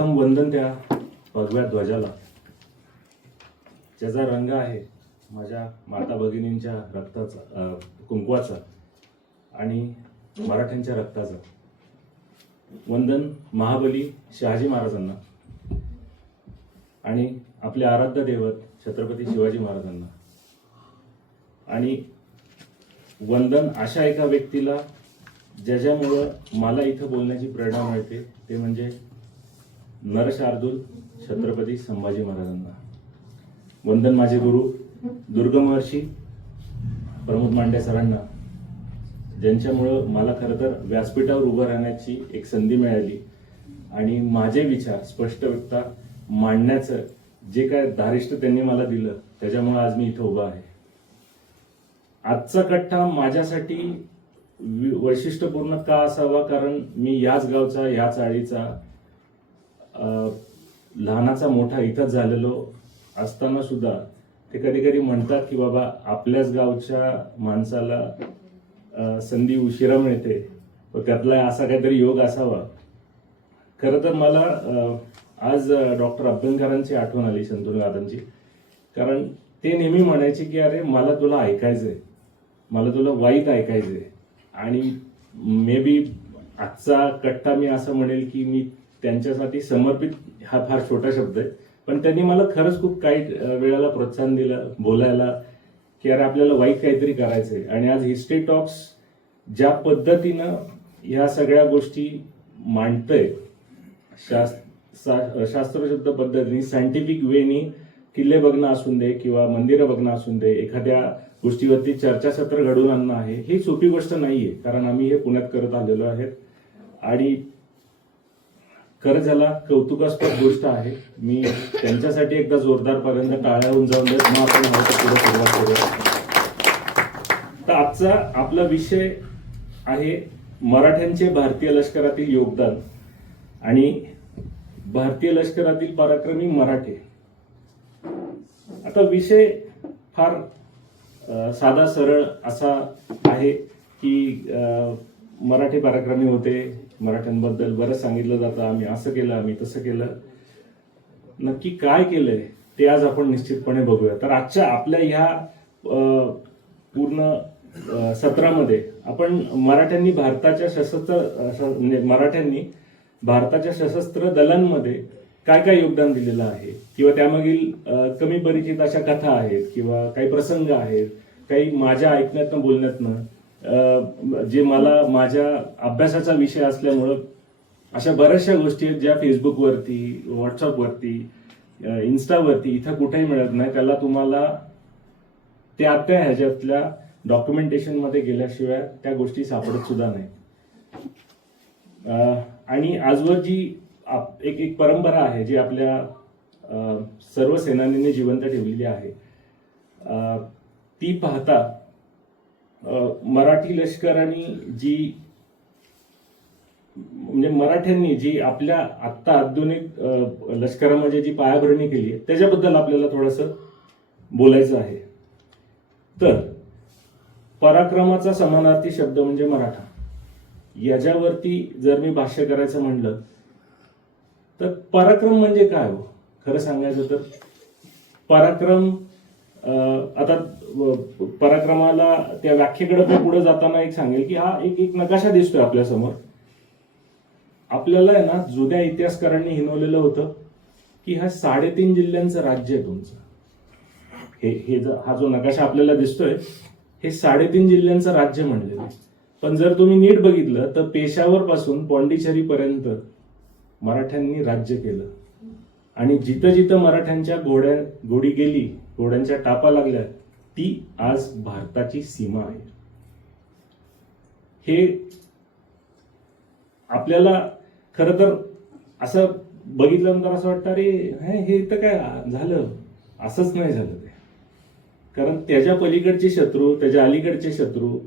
प्रथम वंदन त्या भगव्या ध्वजाला, ज्याचा रंग आहे माझ्या माता भगिनींच्या रक्ताचा, कुंकवाचा आणि मराठ्यांच्या रक्ताचा. वंदन महाबली शहाजी महाराजांना आणि आपले आराध्य दैवत छत्रपती शिवाजी महाराजांना. आणि वंदन अशा एका व्यक्तीला ज्याच्यामुळं मला इथं बोलण्याची प्रेरणा मिळते, ते म्हणजे नरशार्दूल छत्रपती संभाजी महाराजांना. वंदन माझे गुरु दुर्गमहर्षी प्रमोद मांडे सरांना, ज्यांच्यामुळं मला खरं तर व्यासपीठावर उभं राहण्याची एक संधी मिळाली आणि माझे विचार स्पष्टवक्ता मांडण्याचं जे काय धारिष्ट त्यांनी मला दिलं, त्याच्यामुळे आज मी इथं उभा आहे. आजचा कट्टा माझ्यासाठी वैशिष्ट्यपूर्ण का असावा, कारण मी याच गावचा, याच आळीचा, लहानाचा मोठा इथंच झालेलो असताना सुद्धा ते कधी कधी म्हणतात की बाबा आपल्याच गावच्या माणसाला संधी उशिरा मिळते व त्यातला असा काहीतरी योग असावा. खरं तर मला आज डॉक्टर अभ्यंकरांची आठवण आली, शंतनू दादांची. कारण ते नेहमी म्हणायचे की अरे मला तुला ऐकायचंय, मला तुला वाईट ऐकायचंय. आणि मे बी आजचा कट्टा मी असं म्हणेल की मी त्यांच्यासाठी समर्पित, हा फार छोटा शब्द आहे, पण त्यांनी मला खरंच खूप काही वेळेला प्रोत्साहन दिलं बोलायला की अरे आपल्याला वाईट काहीतरी करायचंय. आणि आज हिस्ट्री टॉक्स ज्या पद्धतीनं ह्या सगळ्या गोष्टी मांडतंय, शास्त्रशुद्ध पद्धतीने, सायंटिफिक वेनी, किल्ले बघणं असून दे किंवा मंदिरं बघणं असून दे, एखाद्या गोष्टीवरती चर्चासत्र घडवून आणणं आहे, ही सोपी गोष्ट नाहीये. कारण आम्ही हे पुण्यात करत आलेलो आहेत आणि खरं झाला कौतुकास्पद गोष्ट आहे. मी त्यांच्यासाठी एकदा जोरदारपर्यंत टाळ्या होऊन जाऊन देत, मग आपण पुढे सुरुवात करूया. तर आजचा आपला विषय आहे मराठ्यांचे भारतीय लष्करातील योगदान आणि भारतीय लष्करातील पराक्रमी मराठे. आता विषय फार साधा सरळ असा आहे की मराठे पराक्रमी होते, मराठ्यांबद्दल बरंच सांगितलं जातं, आम्ही असं केलं, आम्ही तसं केलं. नक्की काय केलंय ते आज आपण निश्चितपणे बघूया. तर आजच्या आपल्या ह्या पूर्ण सत्रामध्ये आपण मराठ्यांनी भारताच्या सशस्त्र दलांमध्ये काय काय योगदान दिलेलं आहे किंवा त्यामागील कमी परिचित अशा कथा आहेत किंवा काही प्रसंग आहेत, काही माझ्या ऐकण्यातनं बोलण्यातनं, जे मला माझ्या अभ्यासाचा विषय असल्यामुळं अशा बऱ्याचशा गोष्टी आहेत ज्या फेसबुकवरती, व्हॉट्सअपवरती, इन्स्टावरती, इथं कुठेही मिळत नाही. त्याला तुम्हाला त्या ह्याच्यातल्या डॉक्युमेंटेशन मध्ये गेल्याशिवाय त्या गोष्टी सापडत सुद्धा नाही. आणि आजवर जी एक परंपरा आहे जी आपल्या सर्व सेनानींनी जिवंत ठेवलेली आहे, ती पाहता मराठी लष्कराने म्हणजे मराठ्यांनी जी आपल्या आत्ता आधुनिक लष्करामध्ये जी पायाभरणी केली आहे त्याच्याबद्दल आपल्याला थोडंसं बोलायचं आहे. तर पराक्रमाचा समानार्थी शब्द म्हणजे मराठा. याच्यावरती जर मी भाष्य करायचं म्हणलं तर पराक्रम म्हणजे काय हो, खरं सांगायचं तर पराक्रम, आता पराक्रमाला त्या व्याख्येकडे पुढे जाताना एक सांगेल की हा एक नकाशा दिसतोय आपल्या समोर. आपल्याला आहे ना जुन्या इतिहासकारांनी हिनवलेलं होतं की हा 3.5 जिल्ह्यांचं राज्य आहे तुमचं. हा जो नकाशा आपल्याला दिसतोय हे 3.5 जिल्ह्यांचं राज्य म्हणलेलं आहे. पण जर तुम्ही नीट बघितलं तर पेशावर पासून पॉंडिचेरी पर्यंत मराठ्यांनी राज्य केलं आणि जिथं जिथं मराठ्यांच्या घोडी गेली, घोड्यांच्या टापा लागल्या, ती आज भारताची सीमा आहे. हे आपल्याला खरं तर असं बघितल्यानंतर असं वाटतं अरे हे तर काय झालं, असंच नाही झालं ते. कारण त्याच्या पलीकडचे शत्रू, त्याच्या अलीकडचे शत्रू,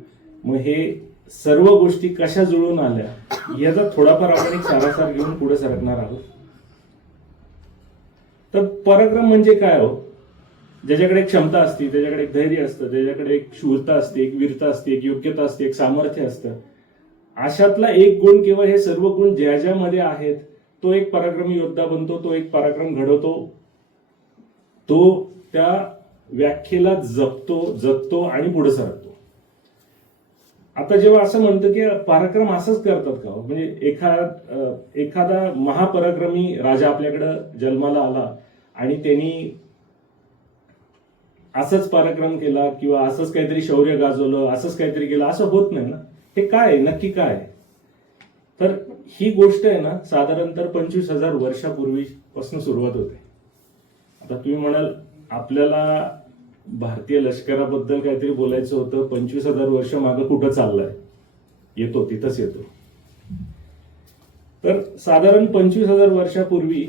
मग हे सर्व गोष्टी कशा जुळून आल्या याचा थोडाफार आपण एक सारासार घेऊन पुढे सरकणार आहोत. तर पराक्रम म्हणजे काय हो, ज्याच्याकडे एक क्षमता असते, त्याच्याकडे एक धैर्य असतं, त्याच्याकडे एक शूरता असते, एक वीरता असते, एक योग्यता असते, एक सामर्थ्य असतं. अशातला एक गुण किंवा हे सर्व गुण ज्याच्यामध्ये आहेत तो एक पराक्रमी योद्धा बनतो, तो एक पराक्रम घडवतो, तो त्या व्याख्येला जगतो आणि पुढे सरकतो. आता जेव्हा असं म्हणतं की पराक्रम असंच करतात का, म्हणजे एखादा महापराक्रमी राजा आपल्याकडं जन्माला आला आणि त्यांनी असंच पराक्रम केला किंवा असंच काहीतरी शौर्य गाजवलं, असंच काहीतरी केलं, असं होत नाही ना. हे काय नक्की काय? तर ही गोष्ट आहे ना साधारणतः 25,000 वर्षापूर्वीपासून सुरुवात होते. आता तुम्ही म्हणाल आपल्याला भारतीय लष्कराबद्दल काहीतरी बोलायचं होतं, 25,000 वर्ष मागं कुठं चाललंय, येतो तिथंच येतो. तर साधारण 25,000 वर्षापूर्वी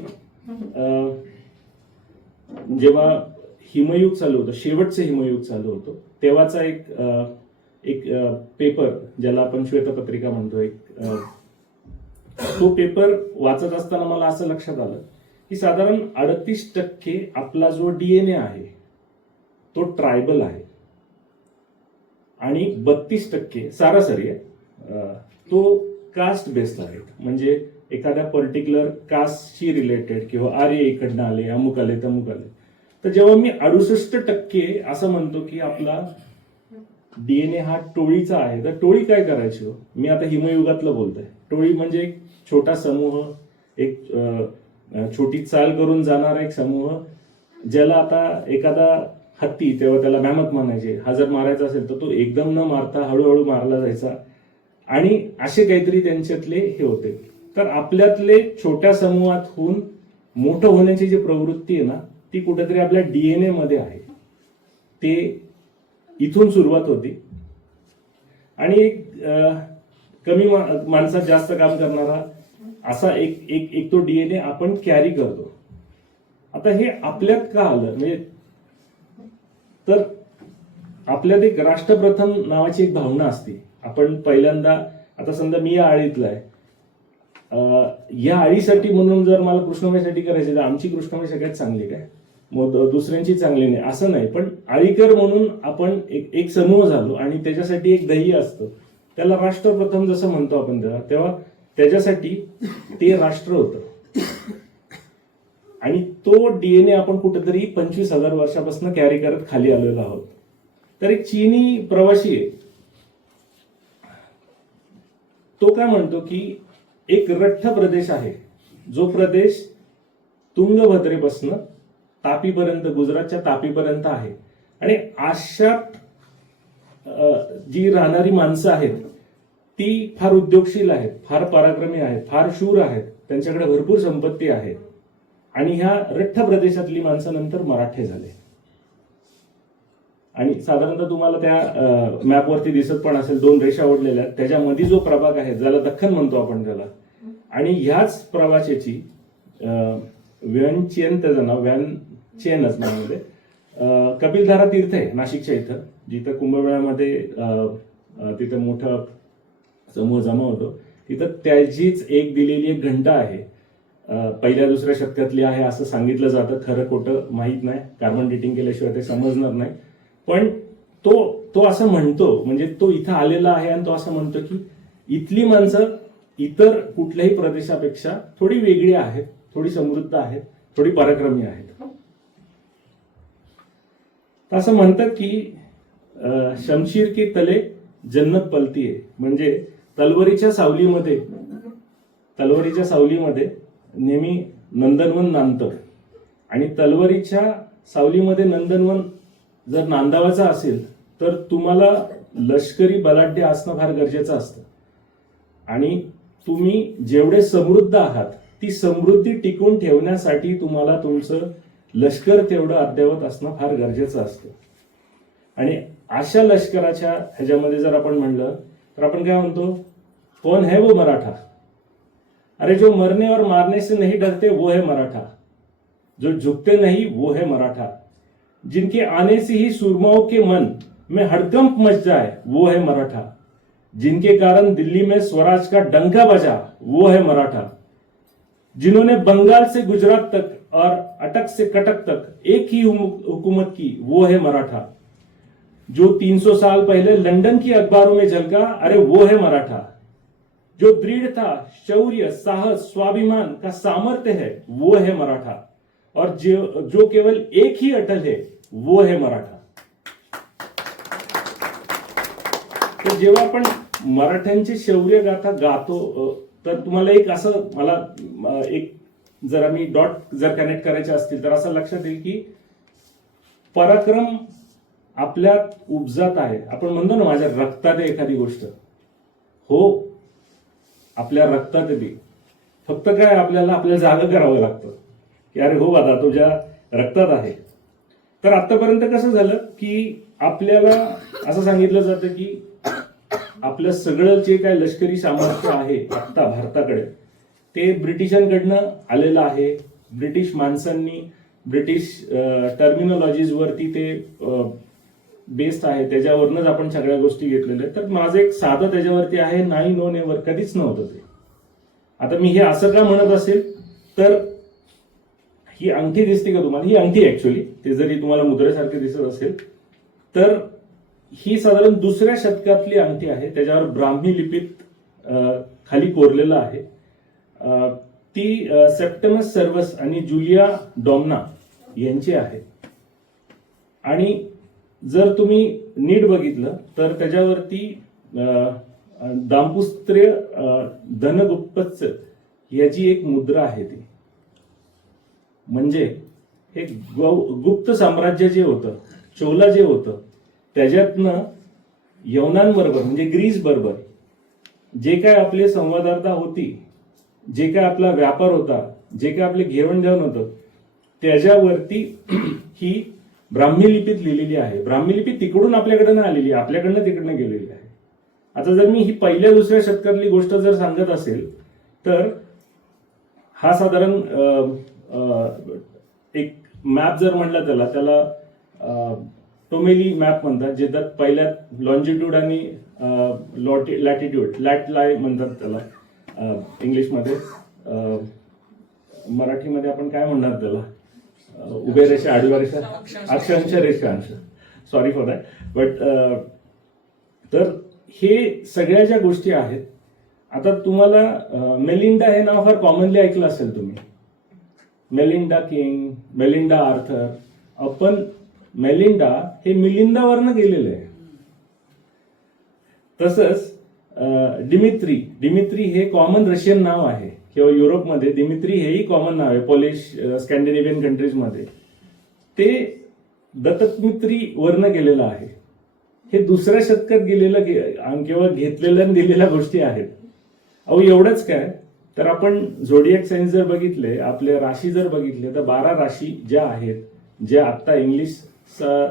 जेव्हा हिमयुग चालू होतं, शेवटचं हिमयुग चालू होतं, तेव्हाचा एक पेपर ज्याला आपण श्वेतपत्रिका म्हणतो, तो पेपर वाचत असताना मला असं लक्षात आलं की साधारण 38% आपला जो डीएनए आहे तो ट्रायबल आहे आणि 32% सरासरी आहे तो कास्ट बेस्ड आहे. म्हणजे एखाद्या पर्टिक्युलर कास्टशी रिलेटेड किंवा आर्य इकडनं आले, अमुक आले तमुक आले. तर जेव्हा मी 68% असं म्हणतो की आपला डीएनए हा टोळीचा आहे, तर टोळी काय करायची? मी आता हिमयुगातलं बोलतोय. टोळी म्हणजे एक छोटा समूह, एक छोटी चाल करून जाणारा एक समूह, ज्याला आता एखादा हत्ती, तेव्हा त्याला मॅमथ म्हणायचे, हा जर मारायचा असेल तर तो एकदम न मारता हळूहळू मारला जायचा आणि असे काहीतरी त्यांच्यातले हे होते. तर आपल्यातले छोट्या समूहातून मोठं होण्याची जी प्रवृत्ती आहे ना, ती कुठेतरी आपल्या डीएनए मध्ये आहे. ते इथून सुरुवात होती आणि कमी माणसात जास्त काम करणारा असा एक तो डीएनए आपण कॅरी करतो. आता हे आपल्यात का आलं? म्हणजे तर आपल्यात एक राष्ट्रप्रथम नावाची एक भावना असते. आपण पहिल्यांदा, आता समजा मी या आळीतला आहे, या आळीसाठी म्हणून जर मला कृष्णमयसाठी करायचे तर आमची कृष्णमय सगळ्यात चांगली काय, मग दुसऱ्यांची चांगली नाही असं नाही, पण आळीकर म्हणून आपण एक समूह झालो आणि त्याच्यासाठी एक ध्येय असतं, त्याला राष्ट्रप्रथम जसं म्हणतो आपण तेव्हा त्याच्यासाठी ते राष्ट्र होतं. आणि तो डीएनए आपण कुठेतरी 25,000 वर्षापासून कॅरी करत खाली आलेलो आहोत. तर एक चीनी प्रवासी आहे, तो काय म्हणतो की एक रठ्ठ प्रदेश आहे, जो प्रदेश तुंगभद्रेपासून तापीपर्यंत, गुजरातच्या तापीपर्यंत आहे. आणि अशा जी राहणारी माणसं आहेत ती फार उद्योगशील आहेत, फार पराक्रमी आहेत, फार शूर आहेत, त्यांच्याकडे भरपूर संपत्ती आहे. आणि ह्या रठ्ठ प्रदेशातली माणसं नंतर मराठे झाले. आणि साधारणतः तुम्हाला त्या मॅपवरती दिसत पण असेल 2 रेषा ओढलेल्या, त्याच्यामध्ये जो प्रभाग आहे ज्याला दख्खन म्हणतो आपण त्याला, आणि ह्याच प्रवासाची व्यंचेन त्याचं नाव, व्यंचेनच नावामध्ये कपिलधारा तीर्थ आहे नाशिकच्या इथं, जिथं कुंभमेळ्यामध्ये तिथं मोठा समूह जमा होतो. तिथं त्याचीच एक दिलेली एक घंटा आहे, पहिल्या दुसऱ्या शतकातली आहे असं सांगितलं जातं. खरं खोटं माहीत नाही, कार्बन डेटिंग केल्याशिवाय ते समजणार नाही. पण तो असं म्हणतो, म्हणजे तो इथं आलेला आहे आणि तो असं म्हणतो की इथली माणसं इतर कुठल्याही प्रदेशापेक्षा थोडी वेगळी आहेत, थोडी समृद्ध आहेत, थोडी पराक्रमी आहेत. असं म्हणतात की शमशीर की तले जन्नत पलती आहे, म्हणजे तलवारीच्या सावलीमध्ये नेहमी नंदनवन नांदतं. आणि तलवारीच्या सावलीमध्ये नंदनवन जर नांदावाचं असेल तर तुम्हाला लष्करी बलाढ्य असणं फार गरजेचं असतं. आणि तुम्ही जेवढे समृद्ध आहात ती समृद्धी टिकून ठेवण्यासाठी तुम्हाला तुमचं लष्कर तेवढं अद्ययावत असणं फार गरजेचं असतं. आणि अशा लष्कराच्या ह्याच्यामध्ये जर आपण म्हणलं तर आपण काय म्हणतो, कौन है वो मराठा? अरे जो मरने और मारने से नहीं डरते वो है मराठा, जो झुकते नहीं वो है मराठा, जिनके आने से ही सुरमाओं के मन में हड़कंप मच जाए वो है मराठा, जिनके कारण दिल्ली में स्वराज का डंका बजा वो है मराठा, जिन्होंने बंगाल से गुजरात तक और अटक से कटक तक एक ही हुकूमत की वो है मराठा, जो 300 साल पहले लंदन की अखबारों में झलका अरे वो है मराठा, जो दृढ़ था, शौर्य, साहस, स्वाभिमान का सामर्थ्य है, वो है मराठा। और जो केवल एक ही अटल है, वो है मराठा। तर जेव्हा आपण मराठ्यांची शौर्य गाथा गातो, तर तुम्हाला एक असं, मला एक जर आम्ही डॉट जर कनेक्ट करायचे असतील तर असं लक्षात येईल की पराक्रम आपल्यात उपजत आहे. आपण म्हणतो ना, माझ्या रक्तात आहे एखादी गोष्ट. हो, आपल्या रक्तात येते. फक्त काय, आपल्याला जागा करावं लागतं की अरे हो दादा, तुझ्या रक्तात आहे. तर आतापर्यंत कसं झालं की आपल्याला असं सांगितलं जातं की आपलं सगळं जे काय लष्करी सामर्थ्य आहे आता भारताकडे, ते ब्रिटिशांकडनं आलेलं आहे. ब्रिटिश माणसांनी, ब्रिटिश टर्मिनॉलॉजीज वरती ते बेस्ड आहे, त्याच्यावरनच आपण सगळ्या गोष्टी घेतलेल्या आहेत. तर माझं एक साधं त्याच्यावरती आहे, नाही, नो, नेव्हर, कधीच नव्हतं ते. आता मी हे असं का म्हणत असेल, तर ही अंगठी दिसते का तुम्हाला? ही अंगठी ऍक्च्युअली, ते जरी तुम्हाला मुद्रेसारखे दिसत असेल तर ही साधारण 2ऱ्या शतकातली अंगठी आहे. त्याच्यावर ब्राह्मी लिपीत खाली कोरलेलं आहे. ती सेप्टेमस सर्वस आणि जुलिया डॉमना यांची आहे. आणि जर तुम्ही नीट बघितलं तर त्याच्यावरती दांपुस्त्र्य धनगुप्तच याची एक मुद्रा आहे. ती म्हणजे हे गुप्त साम्राज्य जे होतं, चोला जे होतं, त्याच्यातनं यवनांबरोबर म्हणजे ग्रीस बरोबर जे काय आपले संवादार्था होती, जे काय आपला व्यापार होता, जे काय आपले घेवणदेवण होतं, त्याच्यावरती ही ब्राह्मी लिपीत लिहिलेली आहे. ब्राह्मी लिपी तिकडून आपल्याकडनं आलेली आहे, आपल्याकडनं तिकडनं गेलेली आहे. आता जर मी ही 1ल्या-2ऱ्या शतकातली गोष्ट जर सांगत असेल तर हा साधारण एक मॅप जर म्हटलं त्याला टोमेली मॅप म्हणतात, जे त्यात पहिल्यात लॉन्जिट्यूड आणि लॅटिट्यूड, लॅट लाय म्हणतात त्याला इंग्लिशमध्ये. मराठीमध्ये आपण काय म्हणणार त्याला? उभ्या रेषा, आडव्या रेषा, अक्षांश, रेषांश, सॉरी फॉर दॅट. बट तर हे सगळ्या ज्या गोष्टी आहेत, आता तुम्हाला मेलिंडा हे नाव फार कॉमनली ऐकलं असेल तुम्ही. Melinda king, Melinda Arthur. आपण मेलिंडा हे मिलिंदावरनं गेलेलं आहे. तसंच डिमित्री हे कॉमन रशियन नाव आहे, किंवा युरोपमध्ये डिमित्री हेही कॉमन नाव आहे, पोलिश, स्कॅन्डिनेव्हियन कंट्रीजमध्ये. ते दत्तमित्री वरनं गेलेलं आहे. हे 2ऱ्या शतकात गेलेलं किंवा घेतलेल्या दिलेल्या गोष्टी आहेत. अहो एवढंच काय, तर आपण झोडिएक सायन्स जर बघितले, आपले राशी जर बघितले, तर 12 राशी ज्या आहेत, ज्या आता इंग्लिश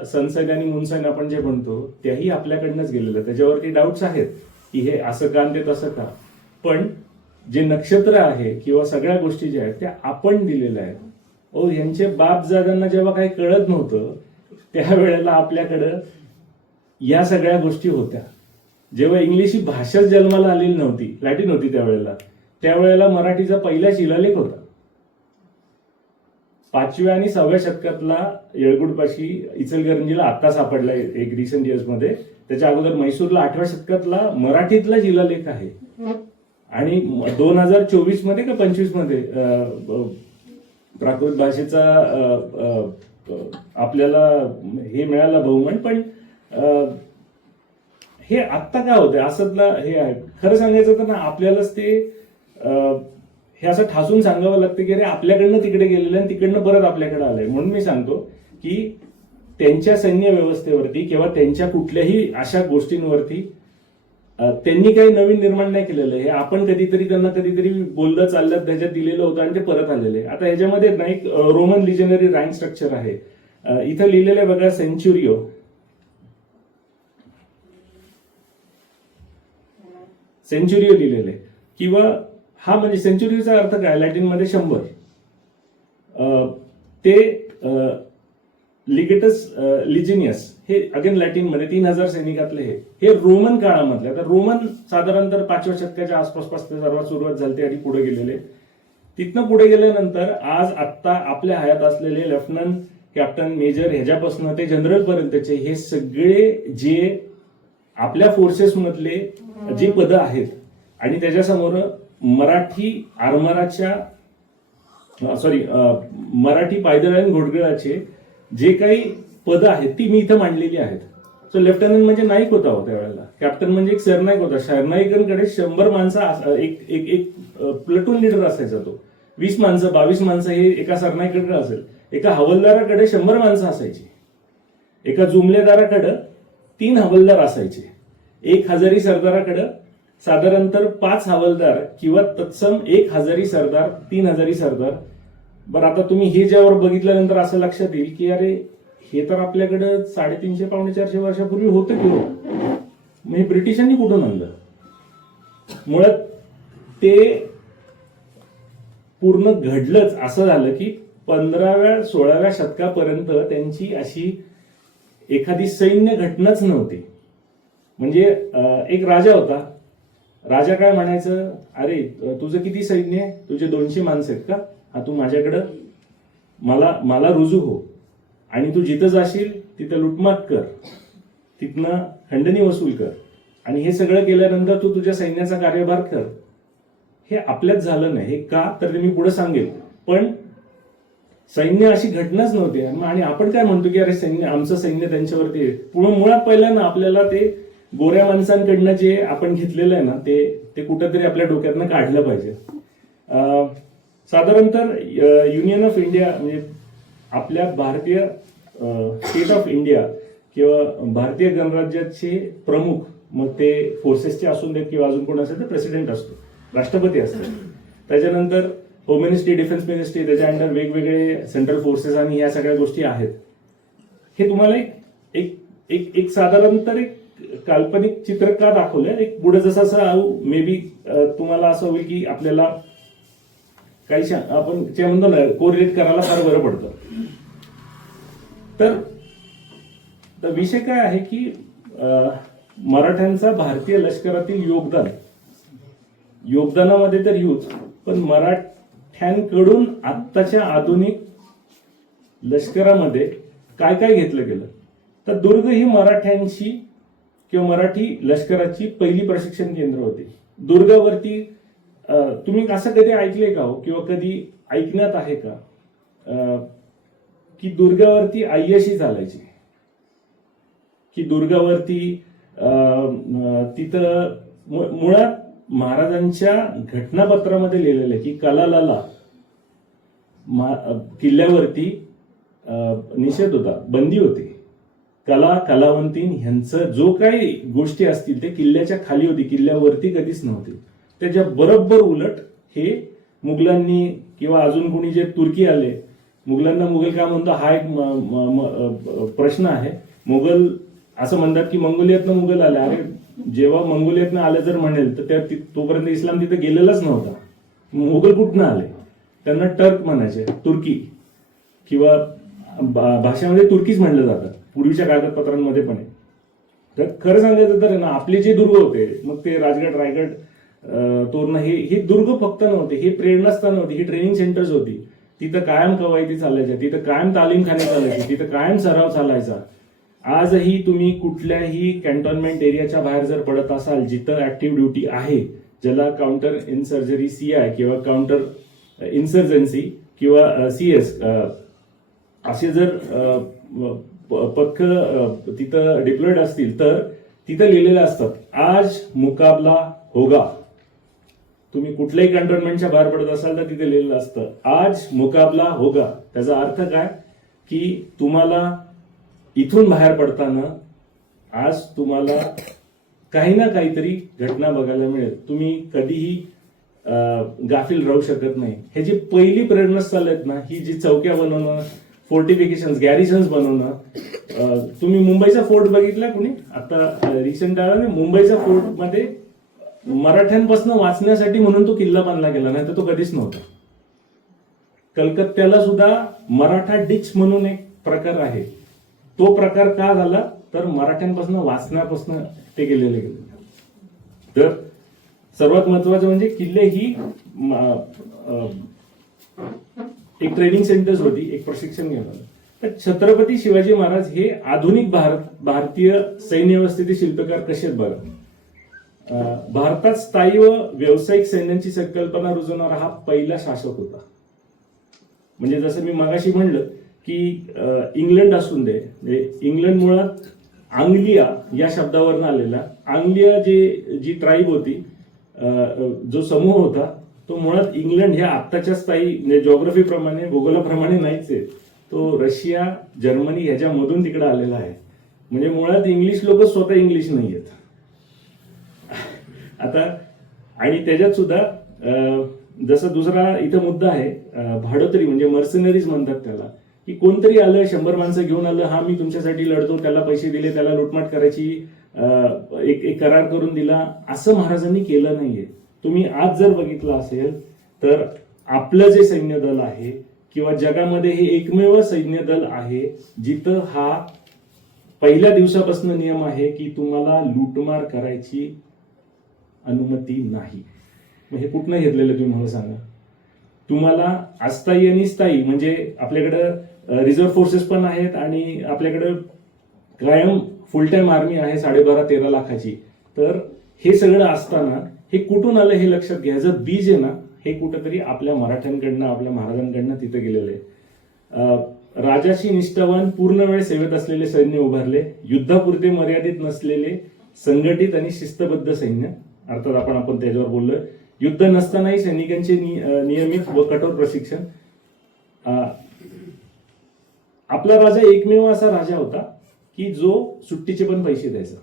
सनसाइन आणि मूनसाइन आपण जे म्हणतो, त्याही आपल्याकडनंच गेलेलं. त्याच्यावरती डाऊट्स आहेत की हे असं का ते तसं का, पण जे नक्षत्र आहे किंवा सगळ्या गोष्टी ज्या आहेत त्या आपण दिलेल्या आहेत. ओ यांचे बापजाद्यांना जेव्हा काही कळत नव्हतं त्यावेळेला आपल्याकडं या सगळ्या गोष्टी होत्या. जेव्हा इंग्लिश ही भाषाच जन्माला आलेली नव्हती, लॅटिन होती त्यावेळेला मराठीचा पहिला शिलालेख होता. 5व्या आणि 6व्या शतकातला येळगुडपाशी इचलकरंजीला आता सापडला एक रिसेंट इयर्स मध्ये. त्याच्या अगोदर म्हैसूरला 8व्या शतकातला मराठीतला शिलालेख आहे. आणि 2024 मध्ये का 25 मध्ये प्राकृत भाषेचा आपल्याला हे मिळाला बहुमान. पण हे आत्ता काय होतंय असतला हे आहे. खरं सांगायचं तर ना, आपल्यालाच ते हे असं ठासून सांगावं लागतं की अरे आपल्याकडनं तिकडे गेलेलं आणि तिकडनं परत आपल्याकडे आलंय. म्हणून मी सांगतो की त्यांच्या सैन्य व्यवस्थेवरती किंवा त्यांच्या कुठल्याही अशा गोष्टींवरती त्यांनी काही नवीन निर्माण नाही केलेलं. हे आपण कधीतरी त्यांना कधीतरी बोललं चाललं, त्याच्यात दिलेलं होतं आणि ते परत आलेले. आता ह्याच्यामध्ये ना एक रोमन लिजनरी रँक स्ट्रक्चर आहे. इथं लिहिलेलं आहे बघा, सेंच्युरियो. सेंच्युरियो लिहिलेलं आहे. किंवा हा म्हणजे सेंच्युरीचा अर्थ काय, लॅटिन मध्ये 100. ते लिगेटस लिजिनियस हे अगेन लॅटिन मध्ये 3000 सैनिकातले हे रोमन काळामधले. आता रोमन साधारणतः 5व्या शतकाच्या आसपास ते सर्वात सुरुवात झाली आणि पुढे गेलेले. तिथनं पुढे गेल्यानंतर आज आत्ता आपल्या हयात असलेले लेफ्टनंट, कॅप्टन, मेजर ह्याच्यापासून ते जनरल पर्यंतचे हे सगळे जे आपल्या फोर्सेस मधले जे पद आहेत आणि त्याच्यासमोर मराठी आरमाराच्या मराठी पायदळ आणि घोडदळाचे जे काही पद आहेत ती मी इथं मांडलेली आहेत. सो लेफ्टनंट म्हणजे नाईक होता हो त्यावेळेला, कॅप्टन म्हणजे एक सरनाईक होता. सरनाईकांकडे 100 माणसं एक एक एक प्लटून लीडर असायचा तो. 20 माणसं 22 माणसं हे एका सरनाईकाकडे असेल. एका हवालदाराकडे 100 माणसं असायची. एका जुमलेदाराकडे 3 हवालदार असायचे. एक हजारी सरदाराकडे साधारणतः 5 हवालदार किंवा तत्सम 1 हजारी सरदार, 3 हजारी सरदार. बरं, आता तुम्ही हे ज्यावर बघितल्यानंतर असं लक्षात येईल की अरे हे तर आपल्याकडे 350 पावणे 400 वर्षापूर्वी होतं की हो, मग हे ब्रिटिशांनी कुठून आणलं? मुळात ते पूर्ण घडलंच असं झालं की 15व्या 16व्या शतकापर्यंत त्यांची अशी एखादी सैन्य घटनाच नव्हती. म्हणजे एक राजा होता. राजा काय म्हणायचं, अरे तुझं किती सैन्य आहे? तुझे 200 माणसं आहेत का? हा, तू माझ्याकडं मला रुजू हो आणि तू जिथं जाशील तिथं लुटमात कर, तिथनं खंडणी वसूल कर आणि हे सगळं केल्यानंतर तू तुझ्या सैन्याचा कार्यभार कर. हे आपल्यात झालं नाही. हे का तर मी पुढे सांगेल. पण सैन्य अशी घटनाच नव्हती आणि आपण काय म्हणतो की अरे सैन्य, आमचं सैन्य त्यांच्यावरती. मुळात पहिल्यांदा आपल्याला ते गोऱ्या माणसांकडनं जे आपण घेतलेलं आहे ना ते कुठंतरी आपल्या डोक्यातनं काढलं पाहिजे. साधारणतः युनियन ऑफ इंडिया म्हणजे आपल्या भारतीय स्टेट ऑफ इंडिया किंवा भारतीय गणराज्याचे प्रमुख, मग ते फोर्सेसचे असून देत किंवा अजून कोण असेल तर प्रेसिडेंट असतो, राष्ट्रपती असतो. त्याच्यानंतर होम मिनिस्ट्री, डिफेन्स मिनिस्ट्री, त्याच्या अंडर वेगवेगळे सेंट्रल फोर्सेस आणि या सगळ्या गोष्टी आहेत. हे तुम्हाला एक साधारणतः एक काल्पनिक चित्र का दाखवलंय. एक पुढे जसं मे बी तुम्हाला असं होईल की आपल्याला काही आपण जे म्हणतो ना कोरिलेट करायला फार बरं पडतं. तर विषय काय आहे की मराठ्यांचा भारतीय लष्करातील योगदानामध्ये तर यूज, पण मराठ्यांकडून आत्ताच्या आधुनिक लष्करामध्ये काय काय घेतलं गेलं. तर दुर्ग ही मराठ्यांची किंवा मराठी लष्कराची पहिली प्रशिक्षण केंद्र होती. दुर्गावरती तुम्ही असं कधी ऐकलंय का हो किंवा कधी ऐकण्यात आहे का की दुर्गावरती अय्याशी चालायची, की दुर्गावरती तिथं मुळात महाराजांच्या घटनापत्रामध्ये लिहिलेलं आहे की कलालाला किल्ल्यावरती निषेध होता, बंदी होती. कलावंतीन ह्यांचं जो काही गोष्टी असतील ते किल्ल्याच्या खाली होती, किल्ल्यावरती कधीच नव्हती. त्याच्या बरोबर उलट हे मुघलांनी किंवा अजून कोणी जे तुर्की आले, मुघलांना मुघल का म्हणतो हा एक प्रश्न आहे. मुघल असं म्हणतात की मंगोलियातनं मुघल आले. अरे जेव्हा मंगोलियातनं आले जर म्हणेल तर तोपर्यंत इस्लाम तिथे गेलेलाच नव्हता. मुघल कुठनं आले? त्यांना टर्क म्हणायचे, तुर्की किंवा भाषेमध्ये तुर्कीच म्हणलं जातं पूर्वीच्या कागदपत्रांमध्ये पण आहे. तर खरं सांगायचं तर ना आपले जे दुर्ग होते, मग ते राजगड, रायगड, तोरणा, हे दुर्ग फक्त नव्हते, हे प्रेरणास्थान होती, ही ट्रेनिंग सेंटर्स होती. तिथं कायम कवायती चालायच्या, तिथं कायम तालीमखाने चालायचे, तिथं कायम सराव चालायचा. आजही तुम्ही कुठल्याही कॅन्टोन्मेंट एरियाच्या बाहेर जर पडत असाल जिथं ऍक्टिव्ह ड्युटी आहे, ज्याला काउंटर इन्सर्जरी CI किंवा काउंटर इन्सर्जन्सी किंवा CS असे जर पथक तिथं डिप्लॉइड असतील तर तिथं लिहिलेलं असतात आज मुकाबला होगा. तुम्ही कुठल्याही कॅन्टोन्मेंटच्या बाहेर पडत असाल तर तिथे लिहिलेलं असतं आज मुकाबला होगा. त्याचा अर्थ काय की तुम्हाला इथून बाहेर पडताना आज तुम्हाला काही ना काहीतरी घटना बघायला मिळेल. तुम्ही कधीही गाफील राहू शकत नाही. हे जी पहिली प्रेरणास्थळ आहेत ना, ही जी चौक्या बनवणं, फोर्टिफिकेशन, गॅरिसन्स बनवणं. तुम्ही मुंबईचा फोर्ट बघितला कुणी? आता रिसेंट काळाने मुंबईच्या फोर्ट मध्ये मराठ्यांपासून वाचण्यासाठी म्हणून तो किल्ला बांधला गेला, नाही तर तो कधीच नव्हता. कलकत्त्याला सुद्धा मराठा डिच म्हणून एक प्रकार आहे. तो प्रकार का झाला तर मराठ्यांपासून वाचण्यापासून ते गेलेले गेले. तर सर्वात महत्वाचं म्हणजे किल्ले ही एक ट्रेनिंग सेंटर्स होती, एक प्रशिक्षण घेणार. तर छत्रपती शिवाजी महाराज हे आधुनिक भारतीय सैन्य व्यवस्थेचे शिल्पकार कसे आहेत बघा. भारतात स्थायी व व्यावसायिक सैन्यांची संकल्पना रुजवणारा हा पहिला शासक होता. म्हणजे जसं मी मगाशी म्हणलं की इंग्लंड असून दे, इंग्लंड मुळात आंग्लिया या शब्दावरून आलेला. आंग्लिया जी ट्राईब होती, जो समूह होता, तो मुळात इंग्लंड ह्या आत्ताच्या स्थायी म्हणजे जॉग्रफी प्रमाणे भूगोलाप्रमाणे नाहीच आहे. तो रशिया, जर्मनी ह्याच्यामधून तिकडे आलेला आहे. म्हणजे मुळात इंग्लिश लोक स्वतः इंग्लिश नाही आहेत. आता आणि त्याच्यात सुद्धा जसा दुसरा इथं मुद्दा आहे, भाडोत्री म्हणजे मर्सनरीज म्हणतात त्याला, की कोणतरी आलं, 100 माणसं घेऊन आलं, हा मी तुमच्यासाठी लढतो, त्याला पैसे दिले, त्याला लुटमाट करायची एक करार करून दिला, असं महाराजांनी केलं नाहीये. तुम्ही आज जर बघितलं असेल तर आपलं जे सैन्य दल आहे किंवा जगामध्ये हे एकमेव सैन्य दल आहे जिथं हा पहिल्या दिवसापासून नियम आहे की तुम्हाला लूटमार करायची अनुमती नाही. मग हे कुठनं घेतलेलं तुम्ही मला सांगा. तुम्हाला अस्थायी आणि स्थायी म्हणजे आपल्याकडं रिझर्व्ह फोर्सेस पण आहेत आणि आपल्याकडं कायम फुल टाइम आर्मी आहे 12.5-13 लाखाची. तर हे सगळं असताना हे कुठून आलं हे लक्षात घ्यायचं. बीज आहे ना, हे कुठंतरी आपल्या मराठ्यांकडनं, आपल्या महाराजांकडनं तिथे गेलेलं आहे. राजाशी निष्ठावान पूर्ण वेळ सेवेत असलेले सैन्य उभारले, युद्धापुरते मर्यादित नसलेले संघटित आणि शिस्तबद्ध सैन्य, अर्थात आपण त्याच्यावर बोललोय. युद्ध नसतानाही सैनिकांचे नियमित व कठोर प्रशिक्षण. आपला राजा एकमेव असा राजा होता की जो सुट्टीचे पण पैसे द्यायचा.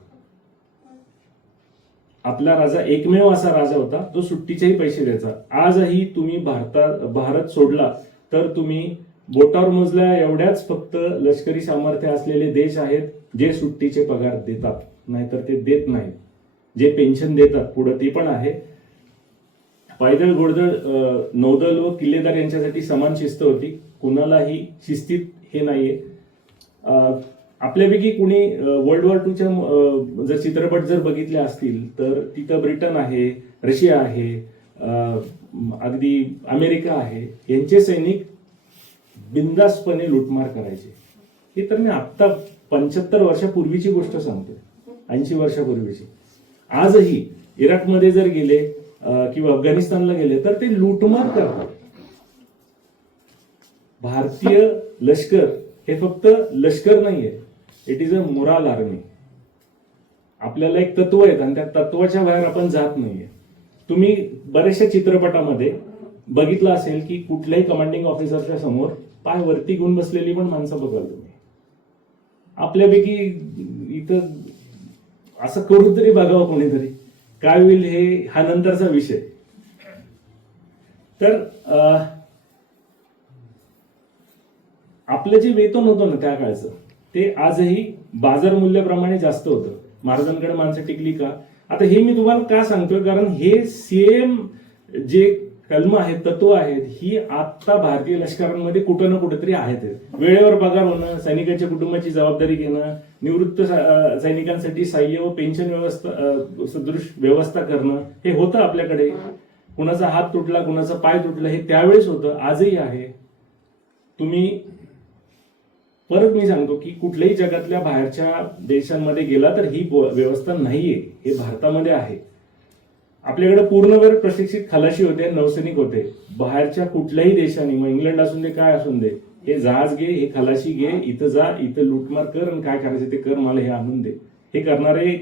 आपला राजा एकमेव असा राजा होता जो सुट्टीचेही पैसे द्यायचा. आजही तुम्ही भारत सोडला तर तुम्ही बोटावर मोजल्या एवढ्याच फक्त लष्करी सामर्थ्य असलेले देश आहेत जे सुट्टीचे पगार देतात, नाहीतर ते देत नाहीत. जे पेन्शन देतात पुढे ते पण आहे. पायदळ, घोडदळ, नौदल व किल्लेदार यांच्यासाठी समान शिस्त होती. कुणालाही शिस्तीत हे नाहीये. आपल्यापैकी कुणी वर्ल्ड वॉर 2च्या जर चित्रपट जर बघितले असतील तर तिथं ब्रिटन आहे, रशिया आहे, अगदी अमेरिका आहे, यांचे सैनिक बिंदासपणे लुटमार करायचे. हे तर मी आत्ता 75 वर्षापूर्वीची गोष्ट सांगतोय, 80 वर्षापूर्वीची. आजही इराकमध्ये जर गेले किंवा अफगाणिस्तानला गेले तर ते लुटमार करतात. भारतीय लष्कर हे फक्त लष्कर नाहीये, it is a morale army. आपल्याला एक तत्व आहेत आणि त्या तत्वाच्या बाहेर आपण जात नाहीये. तुम्ही बऱ्याचशा चित्रपटामध्ये बघितलं असेल की कुठल्याही कमांडिंग ऑफिसरच्या समोर पाय वरती घेऊन बसलेली पण माणसं बघाल तुम्ही. आपल्यापैकी इथं असं करून तरी बघावं कोणीतरी, काय होईल हे हा नंतरचा विषय. तर आपलं जे वेतन होतं ना त्या काळचं, ते आजही बाजार मूल्याप्रमाणे जास्त होतं. महाराजांकडे माणसं टिकली का? आता हे मी तुम्हाला का सांगतोय, कारण हे सेम जे कलम आहेत, तत्व आहेत, ही आता भारतीय लष्करांमध्ये कुठं ना कुठेतरी आहेत. वेळेवर पगार होणं, सैनिकांच्या कुटुंबाची जबाबदारी घेणं, निवृत्त सैनिकांसाठी सहाय्य व पेन्शन व्यवस्था सदृश व्यवस्था करणं, हे होतं आपल्याकडे. कुणाचा हात तुटला, कुणाचा पाय तुटला, हे त्यावेळेस होतं, आजही आहे. तुम्ही परत मी सांगतो की कुठल्याही जगातल्या बाहेरच्या देशांमध्ये गेला तर ही व्यवस्था नाहीये, हे भारतामध्ये आहे. आपल्याकडे पूर्णवेळ प्रशिक्षित खलाशी होते, नौसैनिक होते. बाहेरच्या कुठल्याही देशाने, मग इंग्लंड असून दे, काय असून दे, हे जहाज घे, हे खलाशी घे, इथं जा, इथं लुटमार कर आणि काय करायचं ते कर, मला हे आणून दे, हे करणारे.